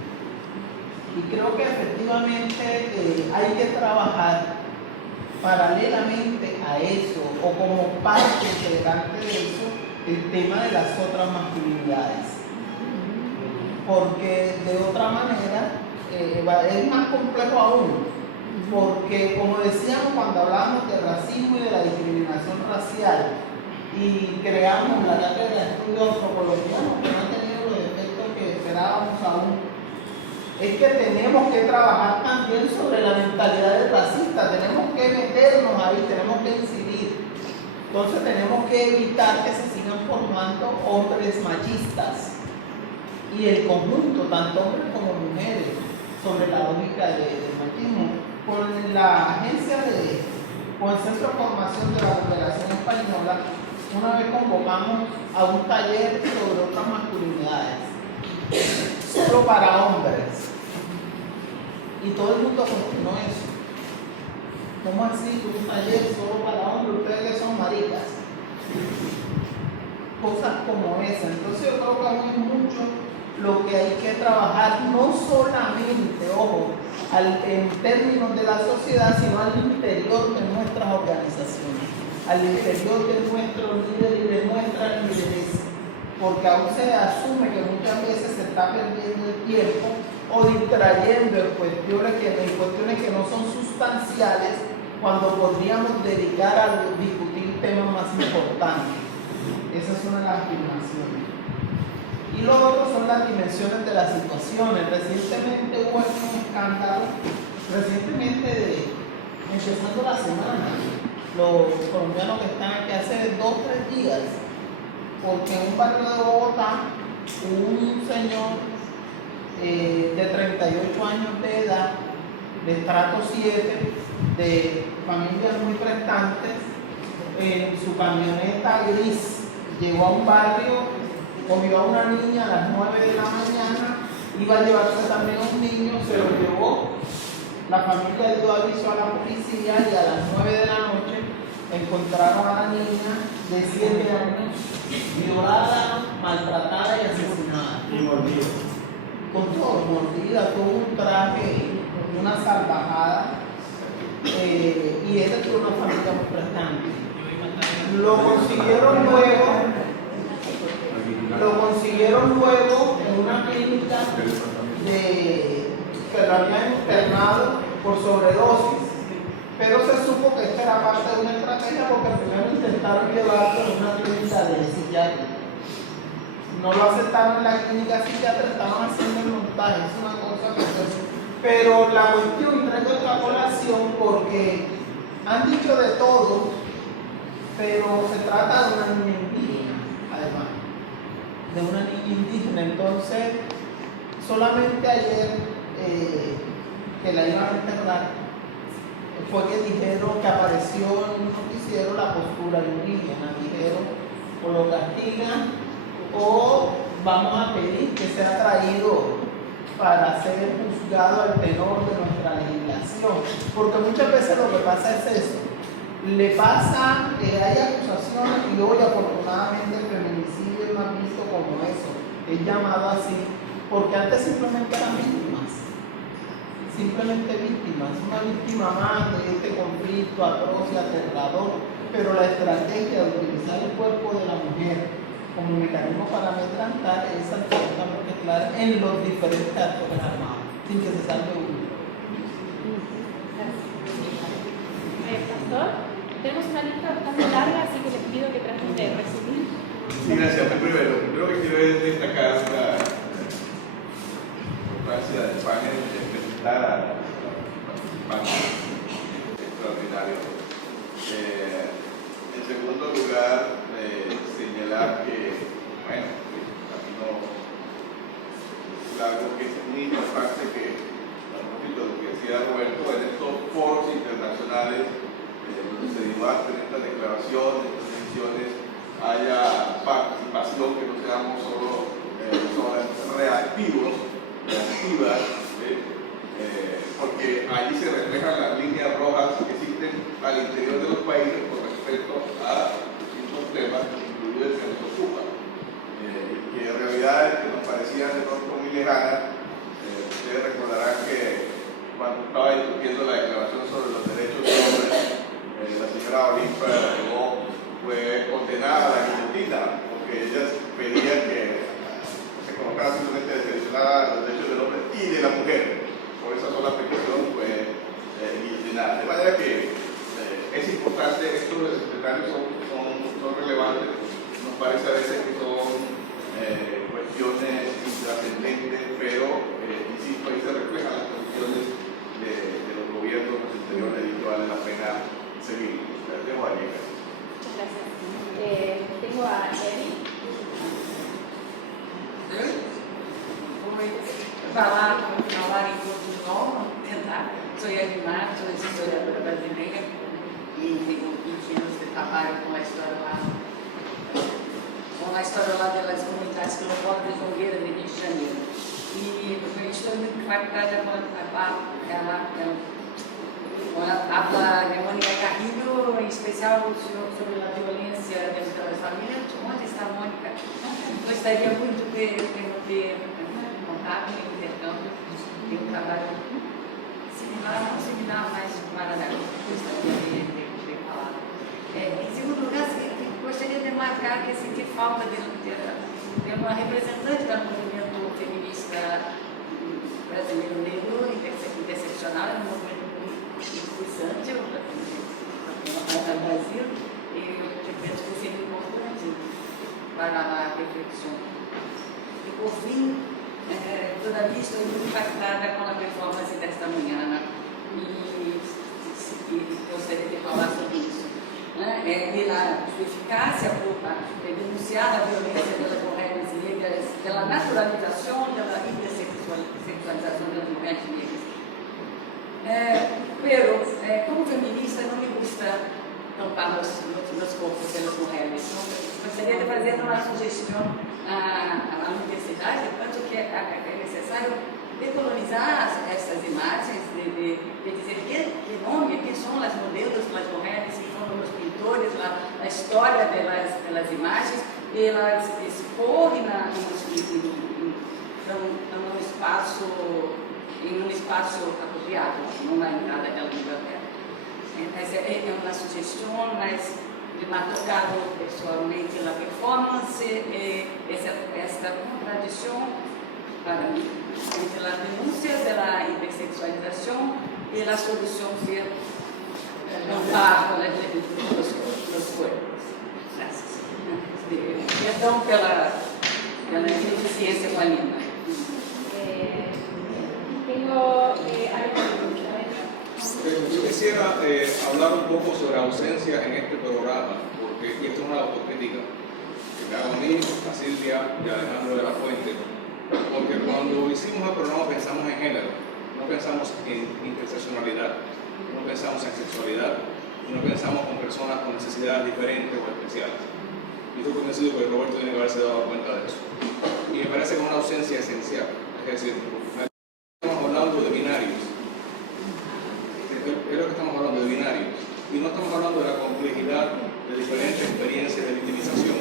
Y creo que efectivamente hay que trabajar paralelamente a eso, o como parte integrante de eso, el tema de las otras masculinidades. Porque de otra manera es más complejo aún. Porque, como decíamos cuando hablábamos del racismo y de la discriminación racial, y creamos la cátedra de estudios antropológicos que no ha tenido los efectos que esperábamos aún, es que tenemos que trabajar también sobre la mentalidad del racista, tenemos que meternos ahí, tenemos que incidir. Entonces tenemos que evitar que se sigan formando hombres machistas y el conjunto, tanto hombres como mujeres, sobre la lógica del machismo. Con la agencia con el Centro de Formación de la Cooperación Española, una vez convocamos a un taller sobre otras masculinidades, solo para hombres. Y todo el mundo continuó eso. ¿Cómo así? Un taller solo para hombres, ustedes que son maricas. Cosas como esa. Entonces yo creo que aún es mucho lo que hay que trabajar, no solamente, ojo, en términos de la sociedad, sino al interior de nuestras organizaciones, al interior de nuestros líderes y de nuestras lideresas, porque aún se asume que muchas veces se está perdiendo el tiempo o distrayendo en cuestiones que no son sustanciales, cuando podríamos dedicar a discutir temas más importantes. Esa es una de las afirmaciones. Y lo otro son las dimensiones de las situaciones. Recientemente hubo un escándalo, empezando la semana, los colombianos que están aquí hace 2 o 3 días, porque en un barrio de Bogotá, un señor de 38 años de edad, de estrato 7, de familias muy prestantes, en su camioneta gris, llegó a un barrio, comió a una niña a las 9 de la mañana, iba a llevarse también a un niño, se lo llevó, la familia dio aviso a la policía y a las 9 de la noche encontraron a la niña de 7 años, violada, maltratada y asesinada. Y mordida. Con todo, mordida, todo un traje, una salvajada, y ella tuvo una familia muy prestante. Lo consiguieron luego en una clínica que lo habían internado por sobredosis, pero se supo que esta era parte de una estrategia porque primero intentaron llevarlo a una clínica de psiquiátrica. No lo aceptaron en la clínica psiquiátrica, estaban haciendo el montaje, es una cosa que pero la cuestión, traigo esta colación porque han dicho de todo, pero se trata de una niña indígena, además, de una niña indígena. Entonces, solamente ayer que la iban a enterrar, fue que dijeron que apareció en un noticiero la postura indígena, dijeron o lo castigan o vamos a pedir que sea traído para ser juzgado al tenor de nuestra legislación. Porque muchas veces lo que pasa es eso. Le pasa que hay acusaciones y hoy afortunadamente el feminicidio no ha visto como eso. Es llamado así porque antes simplemente eran víctimas. Simplemente víctimas. Una víctima más de este conflicto atroz y aterrador. Pero la estrategia de utilizar el cuerpo de la mujer como mecanismo para amedrentar es absolutamente clara en los diferentes actores armados, sin que se salve uno. Pastor, tenemos una lista bastante larga, así que les pido que traten de resumir. Sí, gracias. Lo primero que quiero es destacar la importancia del panel de presentar a participantes extraordinarios. En segundo lugar, señalar que, bueno, el camino es largo, que es muy importante que, a propósito de lo que decía Roberto, en estos foros internacionales donde se debaten estas declaraciones, estas decisiones, haya participación, que no seamos solo reactivas, porque allí se reflejan las líneas rojas que existen al interior de los países con respecto a distintos temas, incluidos el que nos ocupa, que en realidad que nos parecían de pronto muy lejanas. Ustedes recordarán que cuando estaba discutiendo la declaración sobre los derechos del hombre, la señora Olimpa Legó fue condenada a la guillotina porque ella pedía que se colocara simplemente de seleccionar los derechos del hombre y de la mujer. Por esa sola petición fue guillotinada. De manera que es importante, estos escenarios son relevantes, nos parece a veces que son cuestiones intrascendentes, pero insisto, ahí se reflejan las posiciones de los gobiernos anteriores y que vale la pena seguir. Les dejo allí. Muchas gracias. Tengo a Eri. Falar em português, tentar. Sou Eri Marques, sou historiadora brasileira e tenho 20 anos de trabalho com a história lá das comunidades quilombolas de Nogueira, de Rio de Janeiro. E eu estou muito impactada com a habla de Mônica Carrillo, em especial sobre a violência dentro das famílias. Onde está a Mônica? Gostaria muito de ter contato, intercâmbio, tem um trabalho similar, mas maravilhoso. Gostaria de falar. Em segundo lugar, gostaria de marcar que senti falta de ter uma representante do movimento feminista brasileiro negro interseccional, um movimento interessante no Brasil, e eu penso que seria importante para a reflexão. E por fim, todavia estou muito impactada com a performance desta manhã e gostaria de falar sobre isso. Pela sua eficácia para denunciar a violência das mulheres negras, pela naturalização da intersexualização das mulheres negras. Pero, como feminista, não me gusta tampar meus corpos pelas mulheres. Gostaria de fazer uma sugestão à universidade, tanto que é necessário decolonizar essas imagens, de dizer que nome, quem são as modelos, as mulheres, que foram os pintores, a história pelas imagens, e elas expor em um espaço apropriado, não na entrada da biblioteca. Essa é uma sugestão, mas me ha tocado pessoalmente a performance e esta contradição para mim entre a denúncia da intersexualização e a solução ser tampar os corpos. Perdão pela ineficiência com a língua. Yo quisiera hablar un poco sobre ausencia en este programa, porque esto es una autocrítica que me hago a mí, a Silvia y a Alejandro de la Fuente, porque cuando hicimos el programa pensamos en género, no pensamos en interseccionalidad, no pensamos en sexualidad, no pensamos con personas con necesidades diferentes o especiales. Yo estoy convencido que Roberto tiene que haberse dado cuenta de eso. Y me parece que es una ausencia esencial. Es decir, estamos hablando de binarios. Es lo que estamos hablando de binarios. Y no estamos hablando de la complejidad de diferentes experiencias de victimización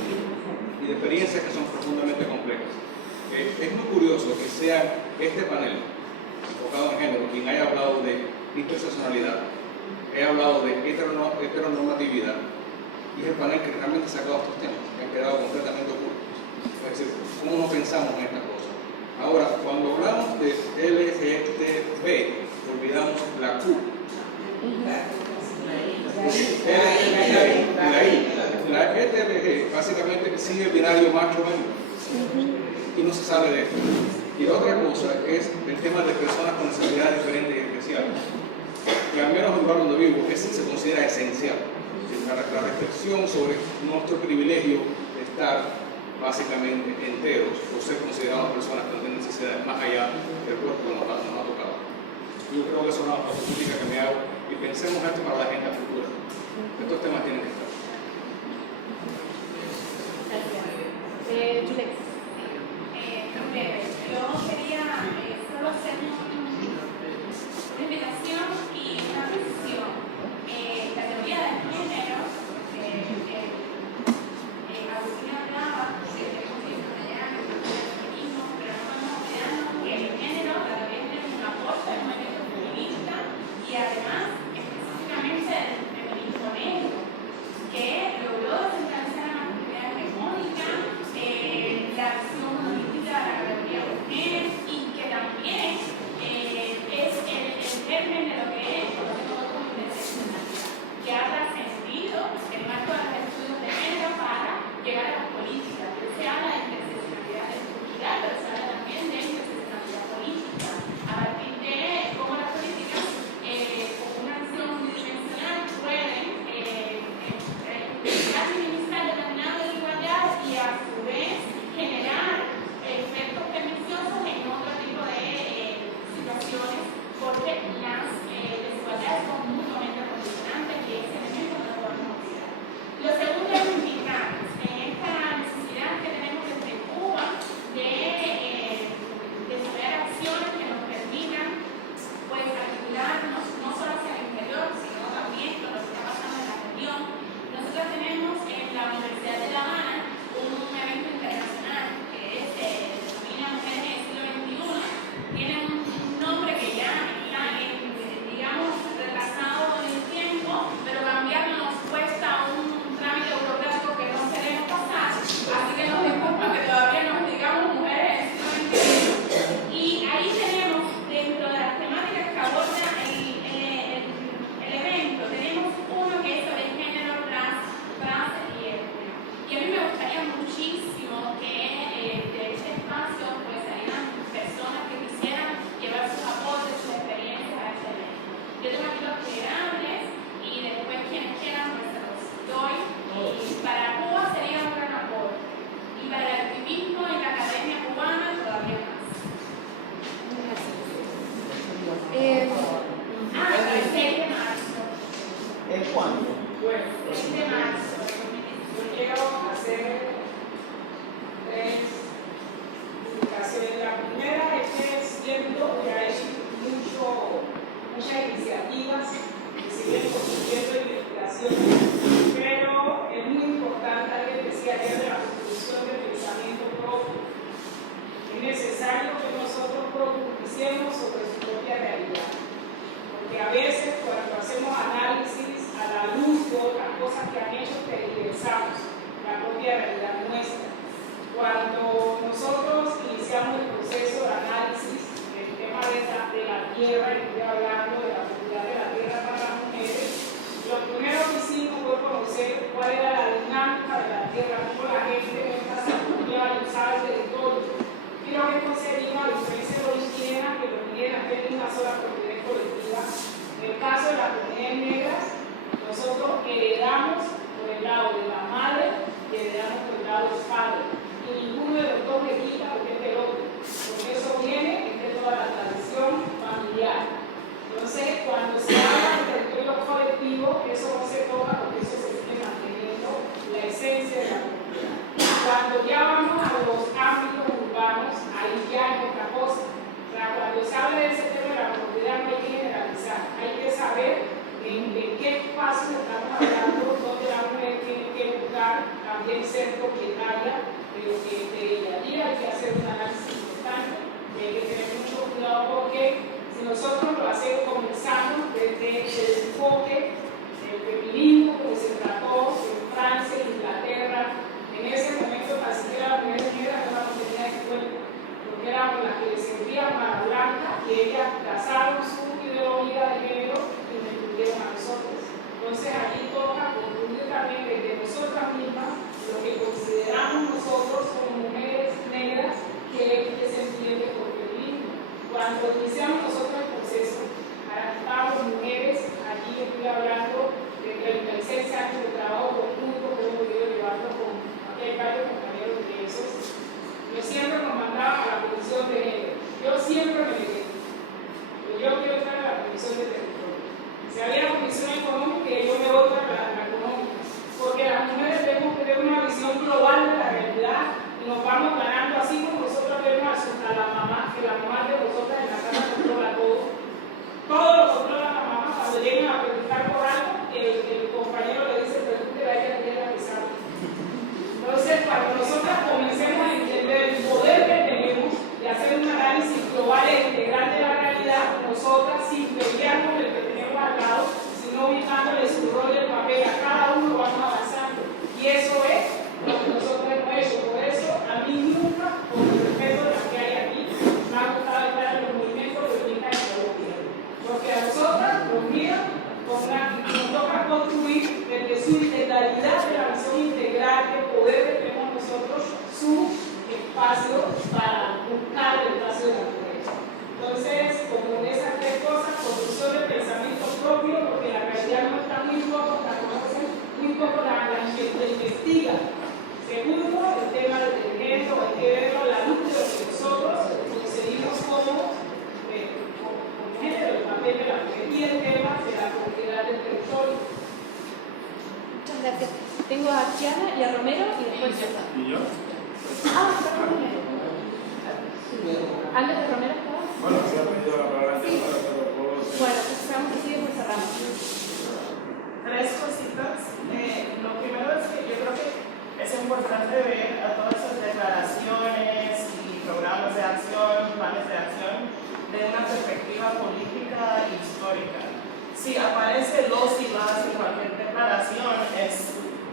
y de experiencias que son profundamente complejas. Es muy curioso que sea este panel enfocado en género quien haya hablado de interseccionalidad, he hablado de heteronormatividad, y es el panel que realmente ha sacado estos temas, que han quedado completamente ocultos. Es decir, ¿cómo no pensamos en estas cosas? Ahora, cuando hablamos de LGTB, olvidamos la Q. La ETBG básicamente sigue el binario macho-hembra y no se sale de esto. Y la otra cosa es el tema de personas con necesidades diferentes y especiales, que al menos en el lugar donde vivo se considera esencial. La reflexión sobre nuestro privilegio de estar básicamente enteros o ser considerados personas que no tienen necesidades más allá del cuerpo que nos ha tocado. Yo creo que eso es una autocrítica que me hago y pensemos esto para la agenda futura. Estos temas tienen que estar. Gracias. Julex. Yo quería solo hacer una invitación y una precisión. La teoría del género, Agustín hablaba de que hemos visto allá en el feminismo, pero no podemos olvidarnos que el género también es un aporte al movimiento feminista y además específicamente del feminismo negro, que logró descentralizar la masculinidad hegemónica, la acción política de la categoría mujer, y que también es el germen de lo que es como interseccionalidad, que ha trascendido el marco de los estudios de género para llegar a las políticas. Se habla de interseccionalidad estructural, pero se habla también de interseccionalidad política, a partir de cómo las políticas con una acción unidimensional pueden minimizar determinadas desigualdades y a su vez generar efectos perniciosos en otro tipo de situaciones, porque las desigualdades son mutuamente condicionantes y ese elemento no lo podemos olvidar. Lo segundo es indicar en esta necesidad que tenemos desde Cuba de desarrollar acciones que nos permitan pues articularnos no solo hacia el interior, sino también con lo que está pasando en la región. Nosotros tenemos en la Universidad de La Habana un evento internacional que es denomina Mujeres en el siglo XXI. Tiene un nombre que ya está, digamos, retrasado en el tiempo, pero cambiarlo nos cuesta un trámite burocrático que no queremos pasar, así que nos disculpan que todavía nos digamos Mujeres en el siglo XXI. Y ahí tenemos, dentro de las temáticas que aborda el evento, tenemos uno que es sobre el género trans y etnia. Y a mí me gustaría muchísimo que de este espacio pues salieran personas que quisieran llevar sus aportes, sus experiencias a este evento. Yo tengo aquí los plegables y después quienes quieran pues se los doy. Y para Cuba sería un gran aporte. Y para el activismo en la academia cubana todavía más. El 6 de marzo. ¿El cuándo? Bueno, el 6 de marzo. Yo quiero hacer tres indicaciones. La primera es que siento que hay muchas iniciativas que siguen construyendo investigaciones, pero es muy importante, alguien decía ayer, de la construcción del pensamiento propio. Es necesario que nosotros profundicemos sobre su propia realidad, porque a veces cuando hacemos análisis a la luz de otras cosas que han hecho, tergiversamos la propia realidad nuestra. Cuando nosotros iniciamos el proceso de análisis del tema de la tierra, y estoy hablando de la propiedad de la tierra para las mujeres, lo primero que hicimos fue conocer cuál era la dinámica de la tierra, cómo la gente no está satisfecha y usaba el territorio. Y lo que conseguimos, a diferencia de los indígenas, que los indígenas tienen una sola propiedad colectiva. En el caso de las comunidades negras, nosotros heredamos por el lado de la madre y heredamos por el lado del padre. Y ninguno de los dos le quita lo que es del otro, porque eso viene de toda la tradición familiar. Entonces, cuando se habla de territorio colectivo, eso no se toca porque eso se sigue manteniendo la esencia de la comunidad. se habla de ese tema de la propiedad no hay que generalizar, hay que saber de qué pasos estamos hablando, donde la mujer tiene que buscar también ser propietaria de lo que es de ella. Y hay que hacer un análisis importante, y hay que tener mucho cuidado porque si nosotros lo hacemos, comenzamos desde el enfoque del feminismo, como se trató en Francia, en Inglaterra, en ese momento ni siquiera las mujeres negras no tenían escuela, porque éramos las que les servían para blanca y ellas trazaron su ideología de género y nos incluyeron a nosotros. Entonces allí toca concluir también desde nosotras mismas lo que consideramos nosotros como mujeres negras que se entiende por feminismo. Cuando iniciamos nosotros el proceso, estábamos mujeres, aquí estoy hablando de 36 años de trabajo conjunto que hemos podido llevarlo con varios compañeros de esos. Yo siempre nos mandaba a la comisión de género. Yo siempre me negué. Yo quiero estar en la comisión de territorio. Si había comisión económica, yo me voy para la económica. Porque las mujeres tenemos que tener una visión global de la realidad y nos vamos ganando así como nosotros vemos a la mamá, que la mamá de nosotras en la casa controla todo. Todo lo controla la mamá. Cuando llegan a preguntar por algo, el compañero le dice, pregúntele a ella que ella que sabe. Entonces, cuando nosotras comencemos a entender el poder que tenemos de hacer un análisis global e integral de la realidad, nosotras, sin pelear con el que tenemos al lado, sino ubicándole su rol y el papel a cada uno, vamos avanzando. Y eso es lo que nosotros hemos hecho. Por eso, a mí nunca, con el respeto de las que hay aquí, me ha gustado estar en los movimientos feministas en Colombia. Porque a nosotras, los míos, nos toca construir desde su integralidad de la visión integral de poder que tenemos nosotros su espacio para buscar el espacio de la mujer. Entonces, como en esas tres cosas, construcción de pensamiento propio, porque la realidad no está muy poco, la conocen, muy poco la investiga. Segundo, el tema del género, hay que verlo a la luz de lo que nosotros conseguimos como género, el papel de la mujer y el tema de la propiedad del territorio. Muchas gracias. Tengo a Tiana y a Romero y después yo. ¿Y yo? Ah, está Romero. Antes de Romero estaba. Bueno, se ha pedido la palabra antes, pero puedo decir. Bueno, empezamos así y después cerramos. Tres cositas. Lo primero es que yo creo que es importante ver a todas esas declaraciones y programas de acción, planes de acción, de una perspectiva política e histórica. Si aparece los y las en cualquier declaración,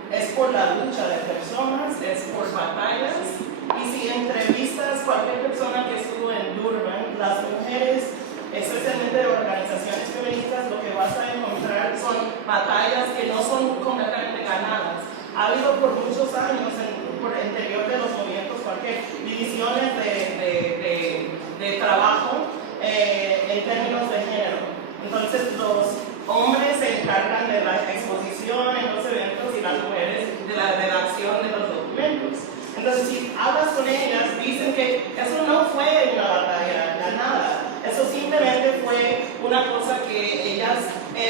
es por la lucha de personas, es por batallas, y si entrevistas cualquier persona que estuvo en Durban, las mujeres, especialmente de organizaciones feministas, lo que vas a encontrar son batallas que no son completamente ganadas. Ha habido por muchos años, por el interior de los movimientos, cualquier divisiones de trabajo en términos de género. Entonces los hombres se encargan de la exposición en los eventos y las mujeres de la redacción de los documentos. Entonces si hablas con ellas, dicen que eso no fue una batalla ganada. Eso simplemente fue una cosa que ellas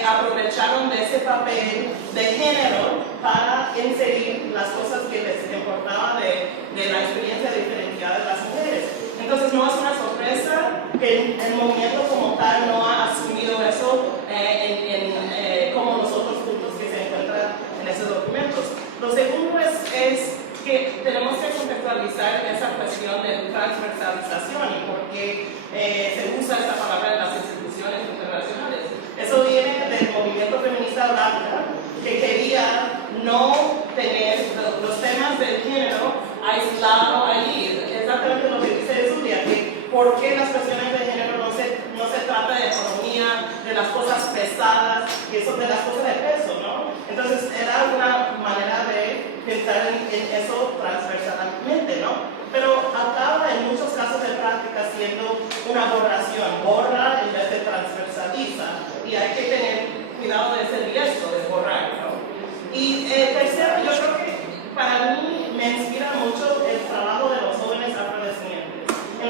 aprovecharon de ese papel de género para inserir las cosas que les importaba de la experiencia diferenciada de las mujeres. Entonces no es una sorpresa que el movimiento como tal no ha asumido eso como los otros puntos que se encuentran en esos documentos. Lo segundo es que tenemos que contextualizar esa cuestión de transversalización y por qué se usa esta palabra en las instituciones internacionales. Eso viene del movimiento feminista blanca que quería no tener los temas del género aislados allí. Exactamente lo que dice Zulia, que por qué las cuestiones de género no se trata de economía, de las cosas pesadas y eso de las cosas de peso, ¿no? Entonces era una manera de pensar en eso transversalmente, ¿no? Pero acaba en muchos casos de práctica siendo una borración, borra en vez de transversaliza, y hay que tener cuidado de ese riesgo de borrar, ¿no? Y tercero, yo creo que para mí me inspira mucho el trabajo de los jóvenes afrodescendientes en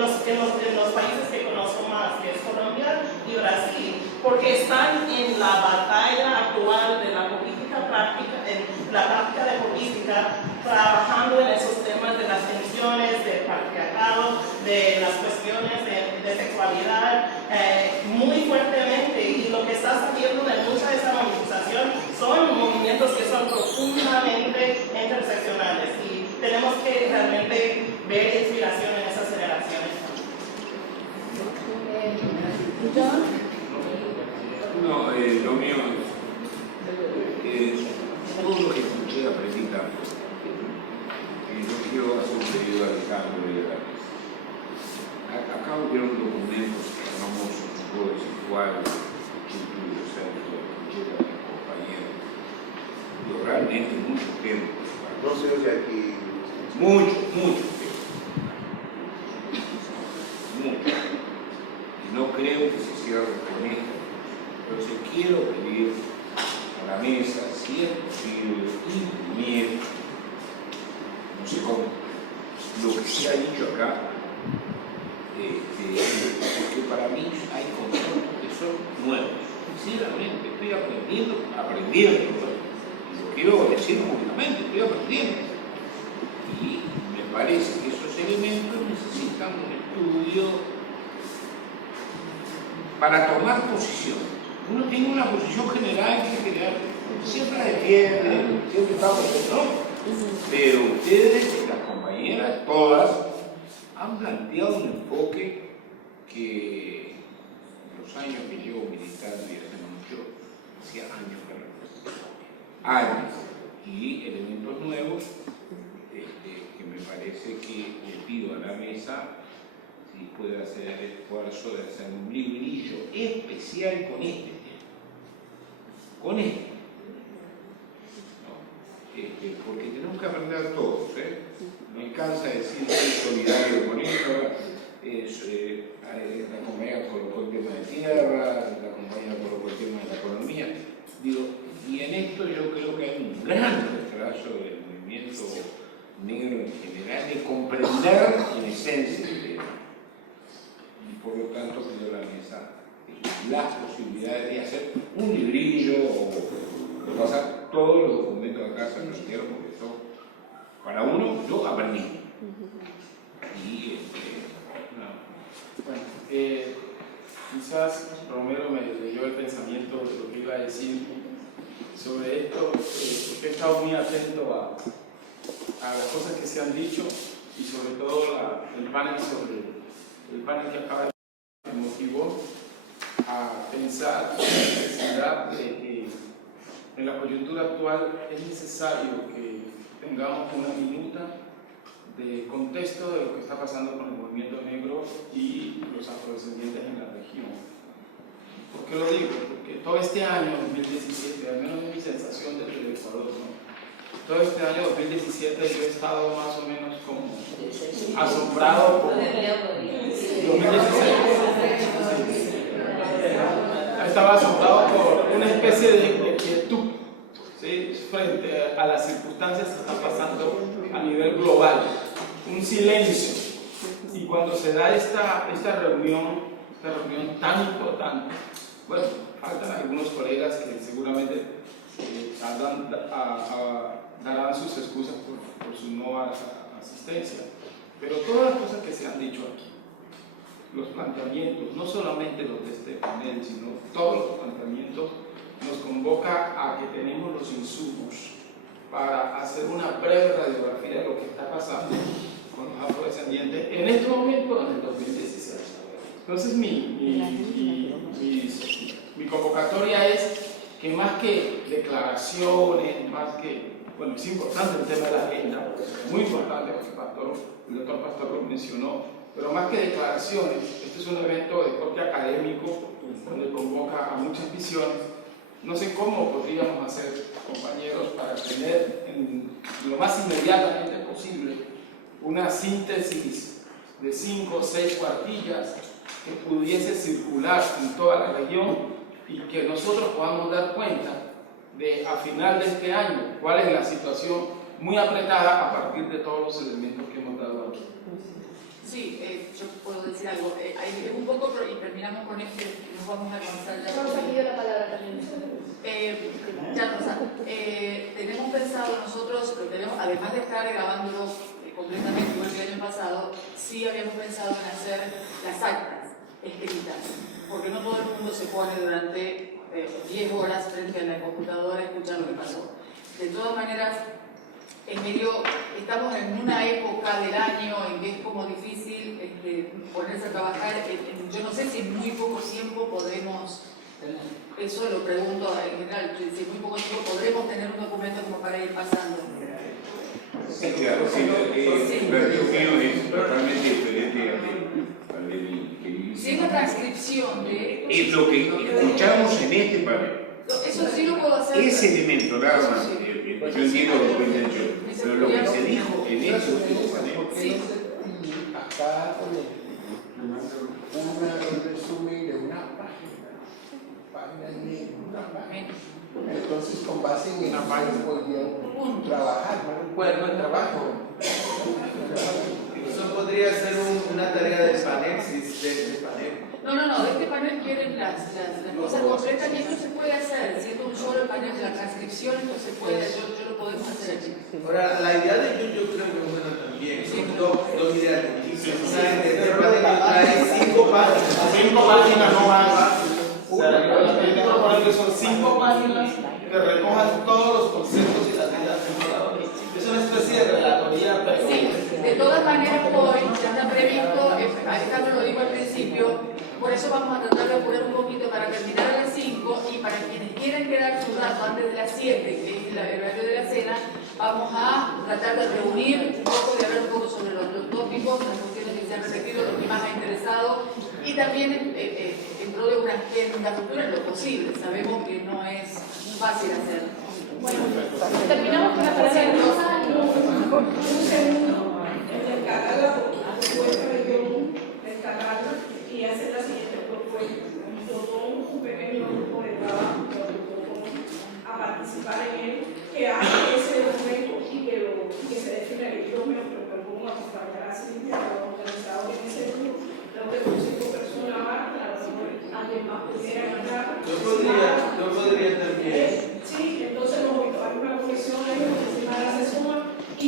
los países que conozco más, que es Colombia y Brasil, porque están en la batalla actual de la política práctica, en la práctica de política, trabajando en esos temas de las tensiones, del patriarcado, de las cuestiones de sexualidad muy fuertemente, y lo que está saliendo de mucha de esa movilización son movimientos que son profundamente interseccionales, y tenemos que realmente ver inspiración en esas generaciones. No, lo mío es todo lo que escuché aprendí tanto. Yo quiero hacer un pedido a Alejandro y a la mesa. Acabo de ver un documento famoso, no puedo decir cuál, YouTube, Sergio, escuché a mi compañero. Pero realmente mucho tiempo. No se oye aquí. Mucho tiempo. Mucho. Y no creo que se cierre con esto. Pero si quiero pedir a la mesa, si es posible, imprimir, no sé cómo, lo que se ha dicho acá, porque para mí hay conceptos que son nuevos. Sinceramente, estoy aprendiendo, y lo quiero decir públicamente, estoy aprendiendo. Y me parece que esos elementos necesitan un estudio para tomar posición. Uno tiene una posición general que siempre la defiende, siempre está ¿no? Pero ustedes, las compañeras, todas, han planteado un enfoque que en los años que llevo militando y hace mucho, hacía años que recuerdo. Años. Y elementos nuevos que me parece que le pido a la mesa si puede hacer el esfuerzo de hacer un librillo especial con este tema. Con este. ¿No? Porque tenemos que aprender todos. No alcanza a decir que soy solidario con esto. La compañera colocó el tema de tierra, la compañera colocó el tema de la economía. Digo, y en esto yo creo que hay un gran retraso del movimiento negro en general de comprender en esencia el tema. Y por lo tanto pido a la mesa las posibilidades de hacer un librillo o de pasar todos los documentos acá a los cierros, porque eso, para uno, yo aprendí. Y bueno, quizás Romero me leyó el pensamiento de lo que iba a decir sobre esto, porque he estado muy atento a las cosas que se han dicho y sobre todo el panel que acaba de me motivó a pensar en la necesidad de que en la coyuntura actual es necesario que tengamos una minuta de contexto de lo que está pasando con el movimiento negro y los afrodescendientes en la región. ¿Por qué lo digo? Porque todo este año 2017, al menos es mi sensación desde el Ecuador, ¿no? Todo este año 2017 yo he estado más o menos como asombrado por 2016. Estaba asombrado por una especie de quietud, ¿sí? Frente a las circunstancias que están pasando a nivel global, un silencio. Y cuando se da esta reunión tan importante, bueno, faltan algunos colegas que seguramente darán sus excusas por su no asistencia, pero todas las cosas que se han dicho aquí, los planteamientos, no solamente los de este panel, sino todos los planteamientos, nos convoca a que tenemos los insumos para hacer una breve radiografía de lo que está pasando con los afrodescendientes en este momento, en el 2016. Entonces mi convocatoria es que más que declaraciones, más que, bueno, es importante el tema de la agenda, muy importante porque el doctor Pastor lo mencionó, pero más que declaraciones, este es un evento de corte académico donde convoca a muchas visiones. No sé cómo podríamos hacer, compañeros, para tener lo más inmediatamente posible una síntesis de 5 o 6 cuartillas que pudiese circular en toda la región y que nosotros podamos dar cuenta de a final de este año cuál es la situación muy apretada a partir de todos los elementos que hemos dado aquí. Sí, yo puedo decir algo. Un poco, y terminamos con este, nos vamos a avanzar ya. Rosa pidió la palabra también. Ya, Rosa. Tenemos pensado nosotros, además de estar grabándolo completamente igual que el año pasado, sí habíamos pensado en hacer las actas escritas, porque no todo el mundo se pone durante 10 horas frente a la computadora a escuchar lo que pasó. De todas maneras, estamos en una época del año en que es como difícil ponerse a trabajar. Yo no sé si en muy poco tiempo podremos, eso lo pregunto en general, si en muy poco tiempo podremos tener un documento como para ir pasando. Sí, claro, sí, la reunión es totalmente diferente al que Si es la transcripción de... es lo que escuchamos en este panel. Eso sí lo puedo hacer. Ese elemento, nada más. Yo entiendo lo que he dicho, pero lo que se dijo en ese último panel. Sí. Acá un resumen de una página y una página. Entonces, con base en esa página podrían trabajar, un cuerpo de trabajo. Eso podría ser una tarea de panel, de panel. No, de este panel quieren las cosas concretas y esto se puede hacer, siendo un solo panel de la transcripción, esto se puede, yo lo podemos hacer. Ahora, la idea de yo creo que es buena también, son dos ideas difíciles. Una es el tema de que trae 5 páginas. 5 páginas no más. Yo te propongo que son 5 páginas que recojan todos los conceptos y las ideas del orador. Es una especie de relatoría. Sí, de todas maneras hoy ya está previsto, esta no lo digo al principio, por eso vamos a tratar de apurar un poquito para terminar a las 5 y para quienes quieran quedar su rato antes de las 7, que es el horario de la cena, vamos a tratar de reunir un poco y hablar un poco sobre los tópicos, las cuestiones que se han repetido, lo que más ha interesado y también en pro de una agenda futura en lo posible. Sabemos que no es fácil hacerlo. Bueno, terminamos con la presentación. Un segundo, descargar la propuesta de John, descargarla y hacer la siguiente propuesta. Con un pequeño grupo de trabajo a participar en él, que haga ese documento y que se defina que yo me propongo acompañar a Silvia, a los organizadores en ese grupo. Creo que con 5 personas más, a lo mejor alguien más pudiera ganar. Yo podría también. Sí, entonces hay una comisión ahí encima de la sesión y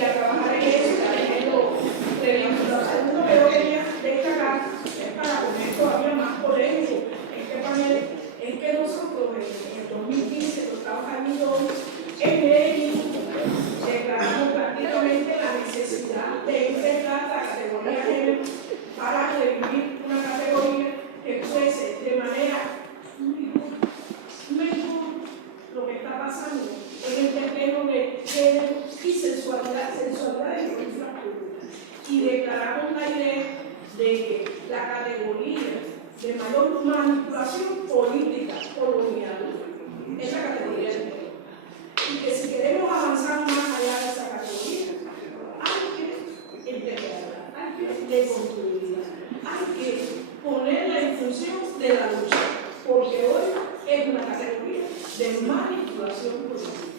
a trabajar en eso, trayendo previamente. Lo segundo que yo quería destacar es para poner todavía más polémico este panel, es que nosotros en el 2015, lo estamos haciendo en Medellín, declaramos prácticamente la necesidad de integrar la categoría de género para revivir una categoría que fuese de manera mejor lo que está pasando en el terreno de género y sensualidad de infraestructura. Y declaramos la idea de que la categoría de mayor manipulación política colonial es la categoría de género. Y que si queremos avanzar más allá de esa categoría, hay que integrarla, hay que deconstruirla, hay que ponerla en función de la lucha, porque hoy es una categoría de manipulación política.